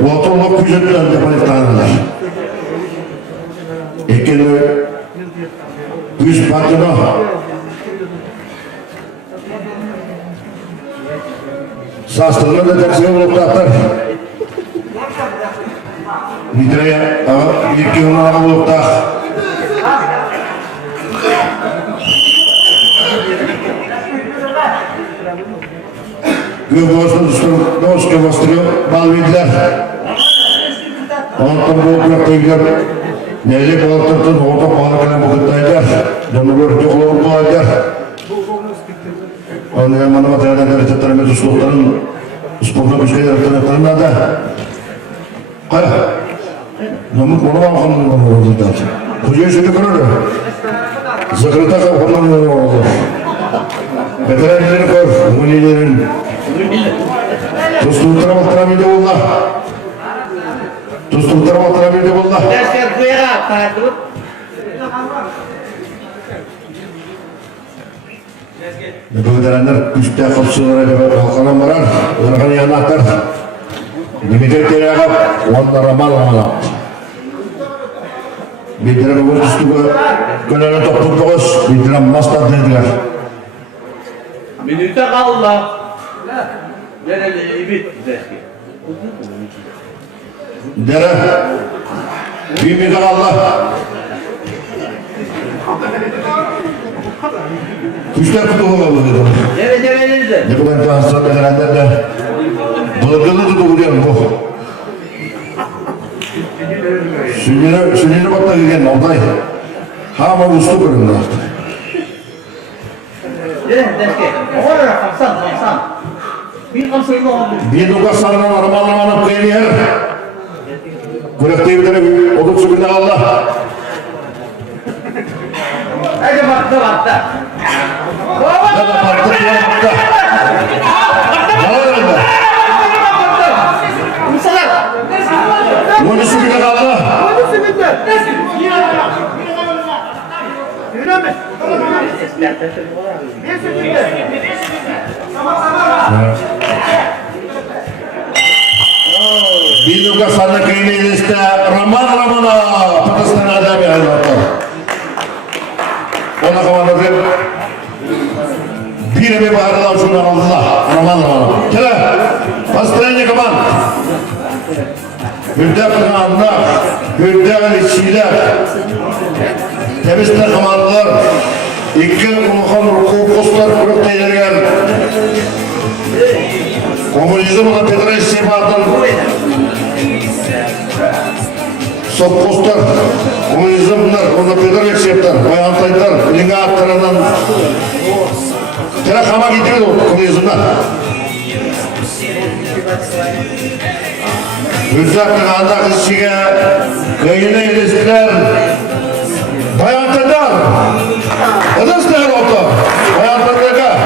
ortalık güzetten de tanırlar. Ekeli yüz partına sastırma da tersiye bulukta atar. Bitireye ilk yılına ağı bulup da Göğüsünü tutup Doğuşka bastırıyor, bal bildiler. Ondan bu bırakta gider. Necek balıktırtın, orta balık kalem bugündeyler. Dönülür, yoğulur bu aylar. Onun yanına materyalden hareketlerimiz uslukların, sporda güçlü yaratırlarından da. Kaya. Namık onu bakımdan oldu da. Kuzeye şöyle kırır. Zıkırta kapımdan oldu. Veteranlerini kor, munilerin. Tuzluklara batırabildi valla. Tuzluklara batırabildi valla. Dersler kuyruğa kalkıp. Bu veteranlar üstte kapsılara kalkanan varar. Onların yanına atar. Dimitri teriye kap, onlara mal amala. Bitiren bu üstü kölene toplumduğuz. Bitiren mastar dediler. Minüte kaldı. Nerede bit deski. Dere. Bir minute Allah. Kuşlar kutu olmalı dedim. Nerede? Ne kadar cansız veteranlar da. Bılgılı tutu vuruyorum bu. Sünni'ne bakta gidelim Altay. Hama uslu bölümde. Nerede deski? Oraya kalksan. Bir kalsın oldu. Bir duka sarılan aramanlamanıp kıyılıyor. Kurekte bir tane oduk sübürde Allah. Hadi baktı. Ya da baktık ya baktık. Yalan öyle. Musalar. Bunu sübürde Allah. Bir duka sarılan kıyılıyor işte. Ramana. Patasından adam ya. Ona kamanı bir bir bağırılan şunu aldılar. Aman. Kele. Bastırınca kaman. Hürde kınanlar. Hürde işçiler. Temizler kamanlar. İki ulukan ruku postlar kurukta ilerler. Komünizm olan Petra İstihbarat'ın sok postlar. Komünizm bunlar. Onda Petra İstihbarat'ın. Bayan Taytar. Linga aktarandan. Kere kama gidiyordu komünizmden. Hüzzak kınanda kızçıge köyüne ilişkiler. Bayan Taytar. Ödüsler oldu. Bayan Taytar'a.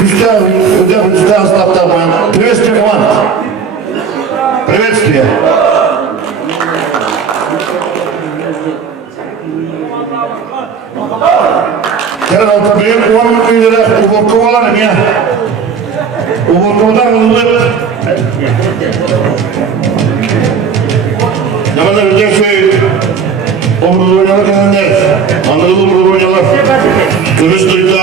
Hüzzak aslatlar bayan. Privetski kaman. Privetski. Keren altta benim ulanın köyleri uburku olanım ya. Uburku'dan ulup. Namazda bir şey oburlu oynalar kendiler. Anadolu oburlu oynalar. Kıbrıs duydu.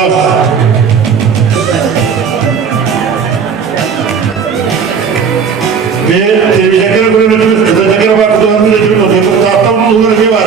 Ve televizyonlara böyle ödülür. Televizyonlara bakıp ödülür ödülür. Tahtan bulunur bir var.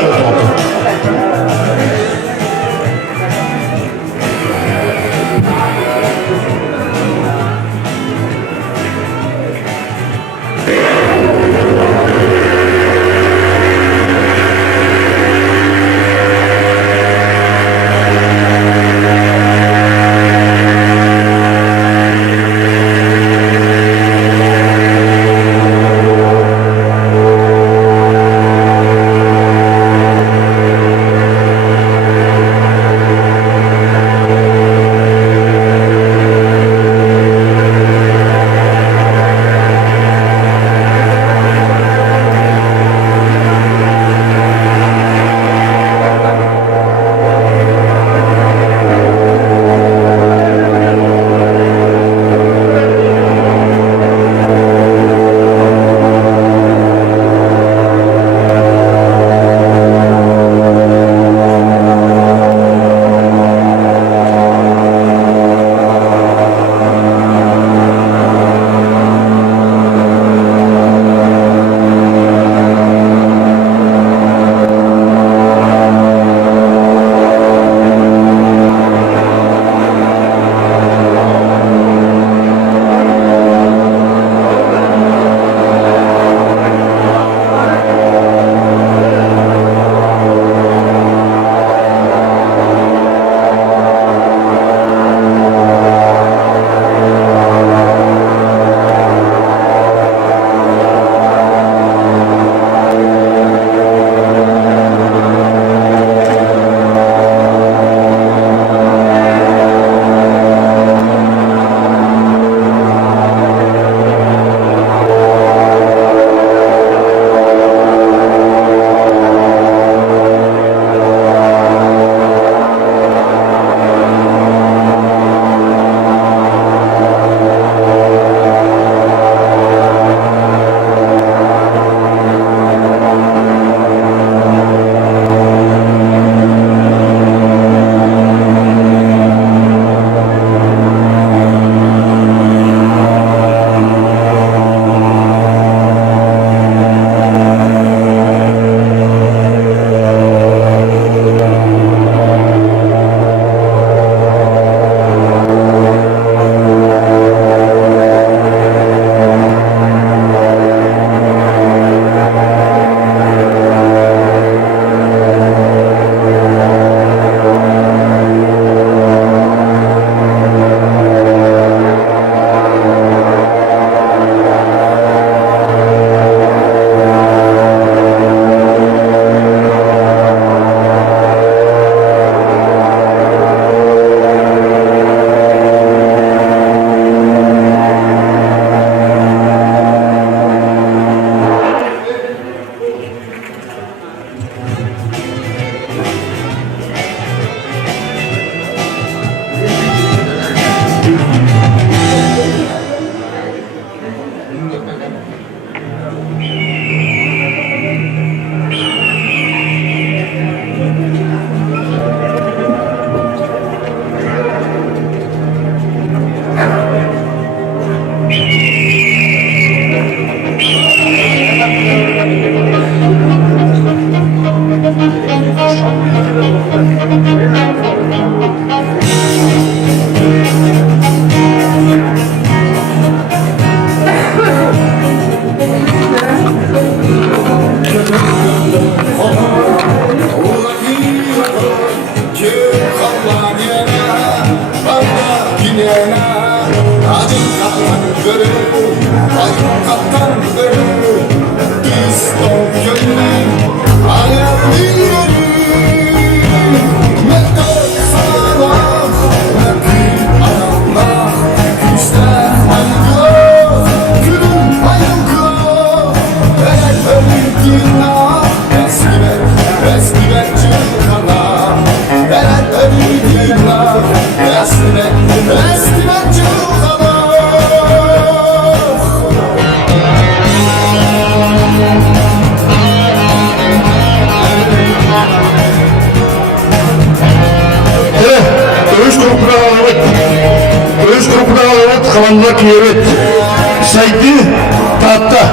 Üç grupuna alamet. Üç grupuna alamet kalanlar kiyevet. Saydı tahta.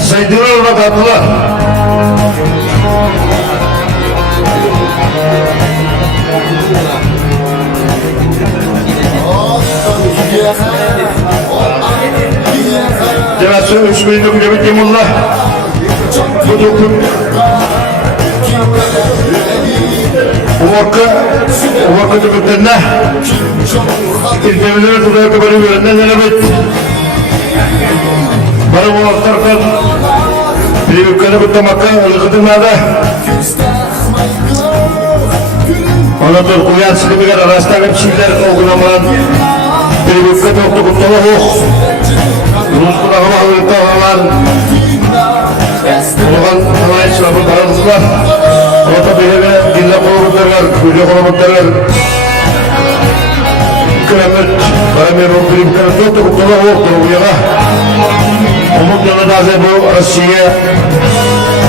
Saydılar ona tahtalar. Cenazı 3 milyon Cemil Yemullah. Bu dokun. O vakit ömürlerine İltemeleri tutaya kadar ürünlerine denemet. Bana bu vaktarken bir ülkede bu tamakka ılıkıdırmada Anadolu uyan sıkımıgar arasında hepsiler okulamadan bir ülkede oktu kutlalı hoş Rus'un ağama ağırlıkta ağalar Uluğan Hanay sınavı bararızlar Orta belirle dille kolumutlar var, kuyruğu kolumutlar var. Kıramet, baramir oldurum kıramet yoktu, kutlalı oldu bu yana. Umut yanı da bu Rusya'ya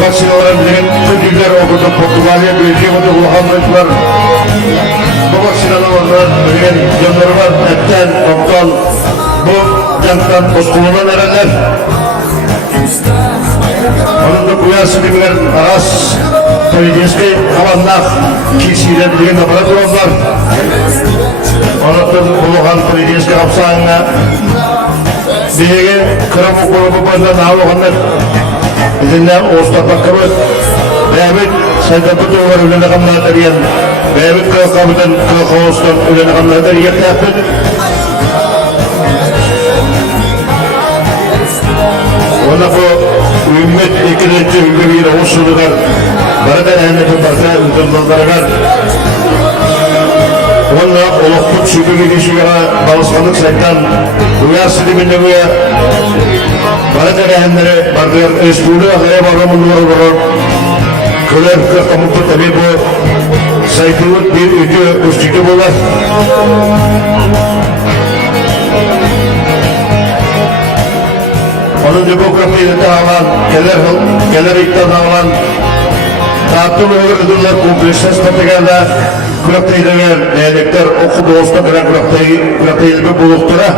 vaksinaların bilen tüdüller okudu, Portugalya, Belçika, Uluğanlıklar. Bu vaksinaların bilen canları var, etten, toptan, bu canktan, oskulundan erenler. Onun da kuyası gibiler aras, Politejski havanlar, kişiyle bilgin laboratuvarlar. Ondan Uluğan Politejski hapsağına Diyege kıram okulumu başına nağlı olanlar bizimle Oğuz'da bakımı Beyabit sayıda bu doğru ölene kanlar eriyen Beyabit kılkabıdan kılkavuzdan ölene kanlar eriyen yapıp Ona bu ümmet ikiletçi ülke bir oluşturdular. Bana da ehnetin baksa ülkemizler. Ona olukut şüphe gidişiyle balıskanlık sayıdan uyarsı dibinde bu ya. Bana da ehneleri bardayan Esbulu akıya bağlamın doğru. Köler kırkamukta tabi bu saytılık bir ütü üstüktü bunlar. Onun demokrasiyle dağılan, gelir iktidarda dağılan, dağıtım öğretmenler kompleksler stratejilerle kuraktaydılar, değerlikler okudu olsa kadar kuraktaydı bir buluktura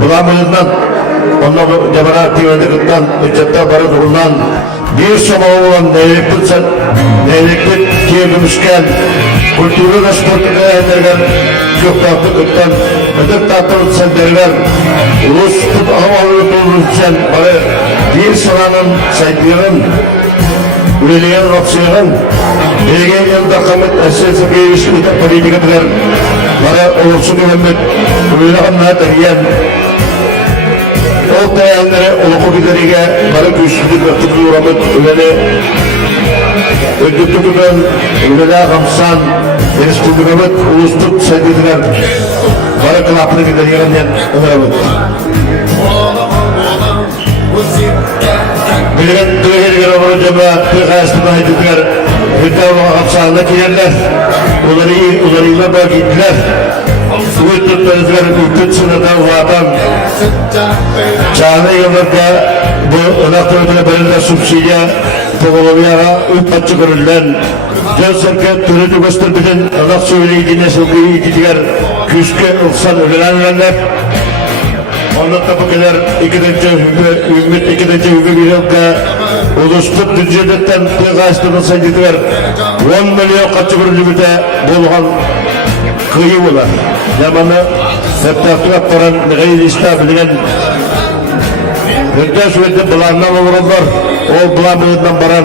bulamıyordun. Ondan cebara aktivitelikten, ücretler barı durulan, bir soma olan değerlikler kiyegümüşken, kültürü ve sportika endergen, çok dağıtı kuttan, ödük dağıtı senderler, ulus tut havalı dolururken, bari bir sananın saytlarının, üreleyen rapsiyanın, egen yanında kamet esesi geyişli politikatlar, bari olursun güvenmet, üreleyenler teriyen, o dayanları oluku giderige, bari güçlülük ve tutucu uğramet, ürele, ödüktüküden, ürele kamsan, deniz kuldugamet, ulus tut saytlarlar, bari kılapını giderigen uğramet. Bilgen tüyeligen olunca tüyhastına edildiler. Hüddavlığa kapsağında kilerler. Ularıyla da gittiler. Uyuttuklarızlar ülküt sınırda vatan. Çağına yıllarda bu ınaktörüne belirle subsidiya Pogoloviyara ülpatçı görülen. Cönsürke türüdü gösterdiğin ınak söyleyici nesildiği itidiler. Küske ılsan ölenenler. Ondan da bu kadar ikinci hübü bir yılda ulustuk düzcedetten tığaçtığını saydılar. 10 milyon kaçı bölümünde bulhan kıyı olar. Zamanı heptaftırap paran gayri istabiligen hüddes ve bulandan olurlar. O bulanmıyordan paran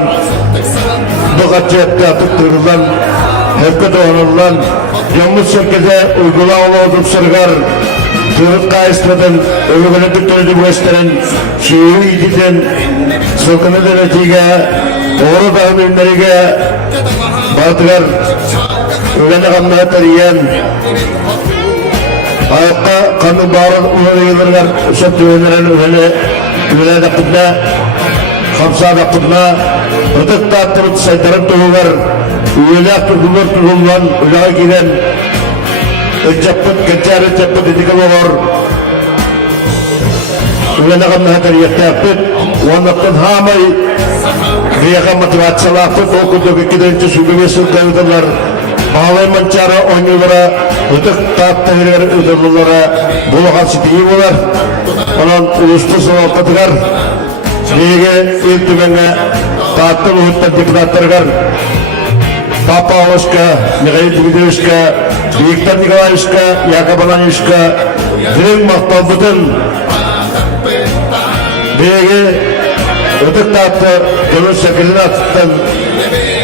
bu kaçı heptaftırap tığırılan hepkede onurlan Yomuz şirkete uygulamalı olup sırgar Tırıt kayıstıdan, ömürünü bütünüzü gösteren, şiiri ididen, sılkını denetiyle, doğru tahminlerine, batılar, ölene kanlığa tariyen, ayakta kanlı bağırın ulanı yılırlar, söp düğünlerin ölene, Öyle dakında, kamsa dakında, ödük dağıtırıp saytarıp doğular, öyle akıllılar turulman, öyle giren, öçapıt, geçer öçapıt dedik olur. Öyle dakında hatar yakyapıt, onaktan hamay, Riyaka motivasiyalı akıp okuduk ikidenci sübümesin kayıdırlar. Ağlay mançara oynuyorlara, ödük dağıttırlar ödürlülere, buluğa sitiyi bular. Onun uluslu sınavtadılar. Riyege ilk tümenge dağıttır uğutlar deputatlargar. Papa Oşka, Mikhail Dimitrievska, Viktor Nikolaevska, Yakab Ananyevska, Direk Maktal bütün Riyege ödük dağıttı, gönül şekilini atıttın.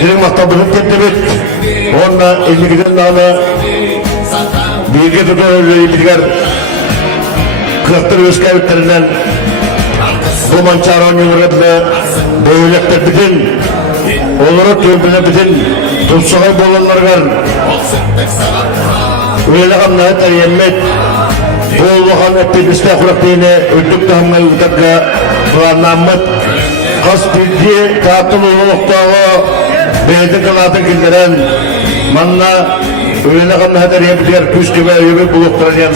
Direk Maktal bütün teptebet. Onunla 52'den dağına bilgi tutu öyle bilgiler kırıktır özkayıtlerinden bu mançara oynuyorlarla böylelikler bütün olarak gömbüne bütün tutsağı bolanlar var. Öyle kanlığa teriyemmet bu uluğan ettiğimizde kurakliğine ödük dağımına yutakla bulanlanmat kas bildiği tahtın ululuktağı beydi kılatı gilderen manna öyle kanlığa teriyemmet küs gibi öyle buluktıran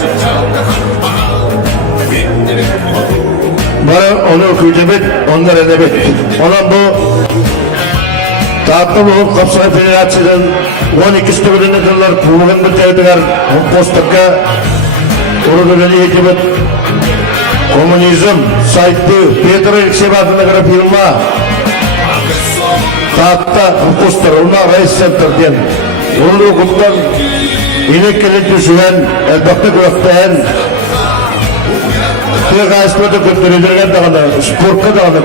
bana onu okuyacak onlar edebet. Ona bu Tatlı bulup Kapsay Federasya'nın 12 stüdyolarını kırlar, buluğun bir tevdiler, o postakka Uruduleni hekibet, komünizm, saytı, Petra İksebatı'na göre firma, Tatlı, o postar, ona Reis Center diyen, onu okuldan inek keleti süren, elbette kulaktayan, Tüy gazetede götürüldürgen dağında, sporka dağında,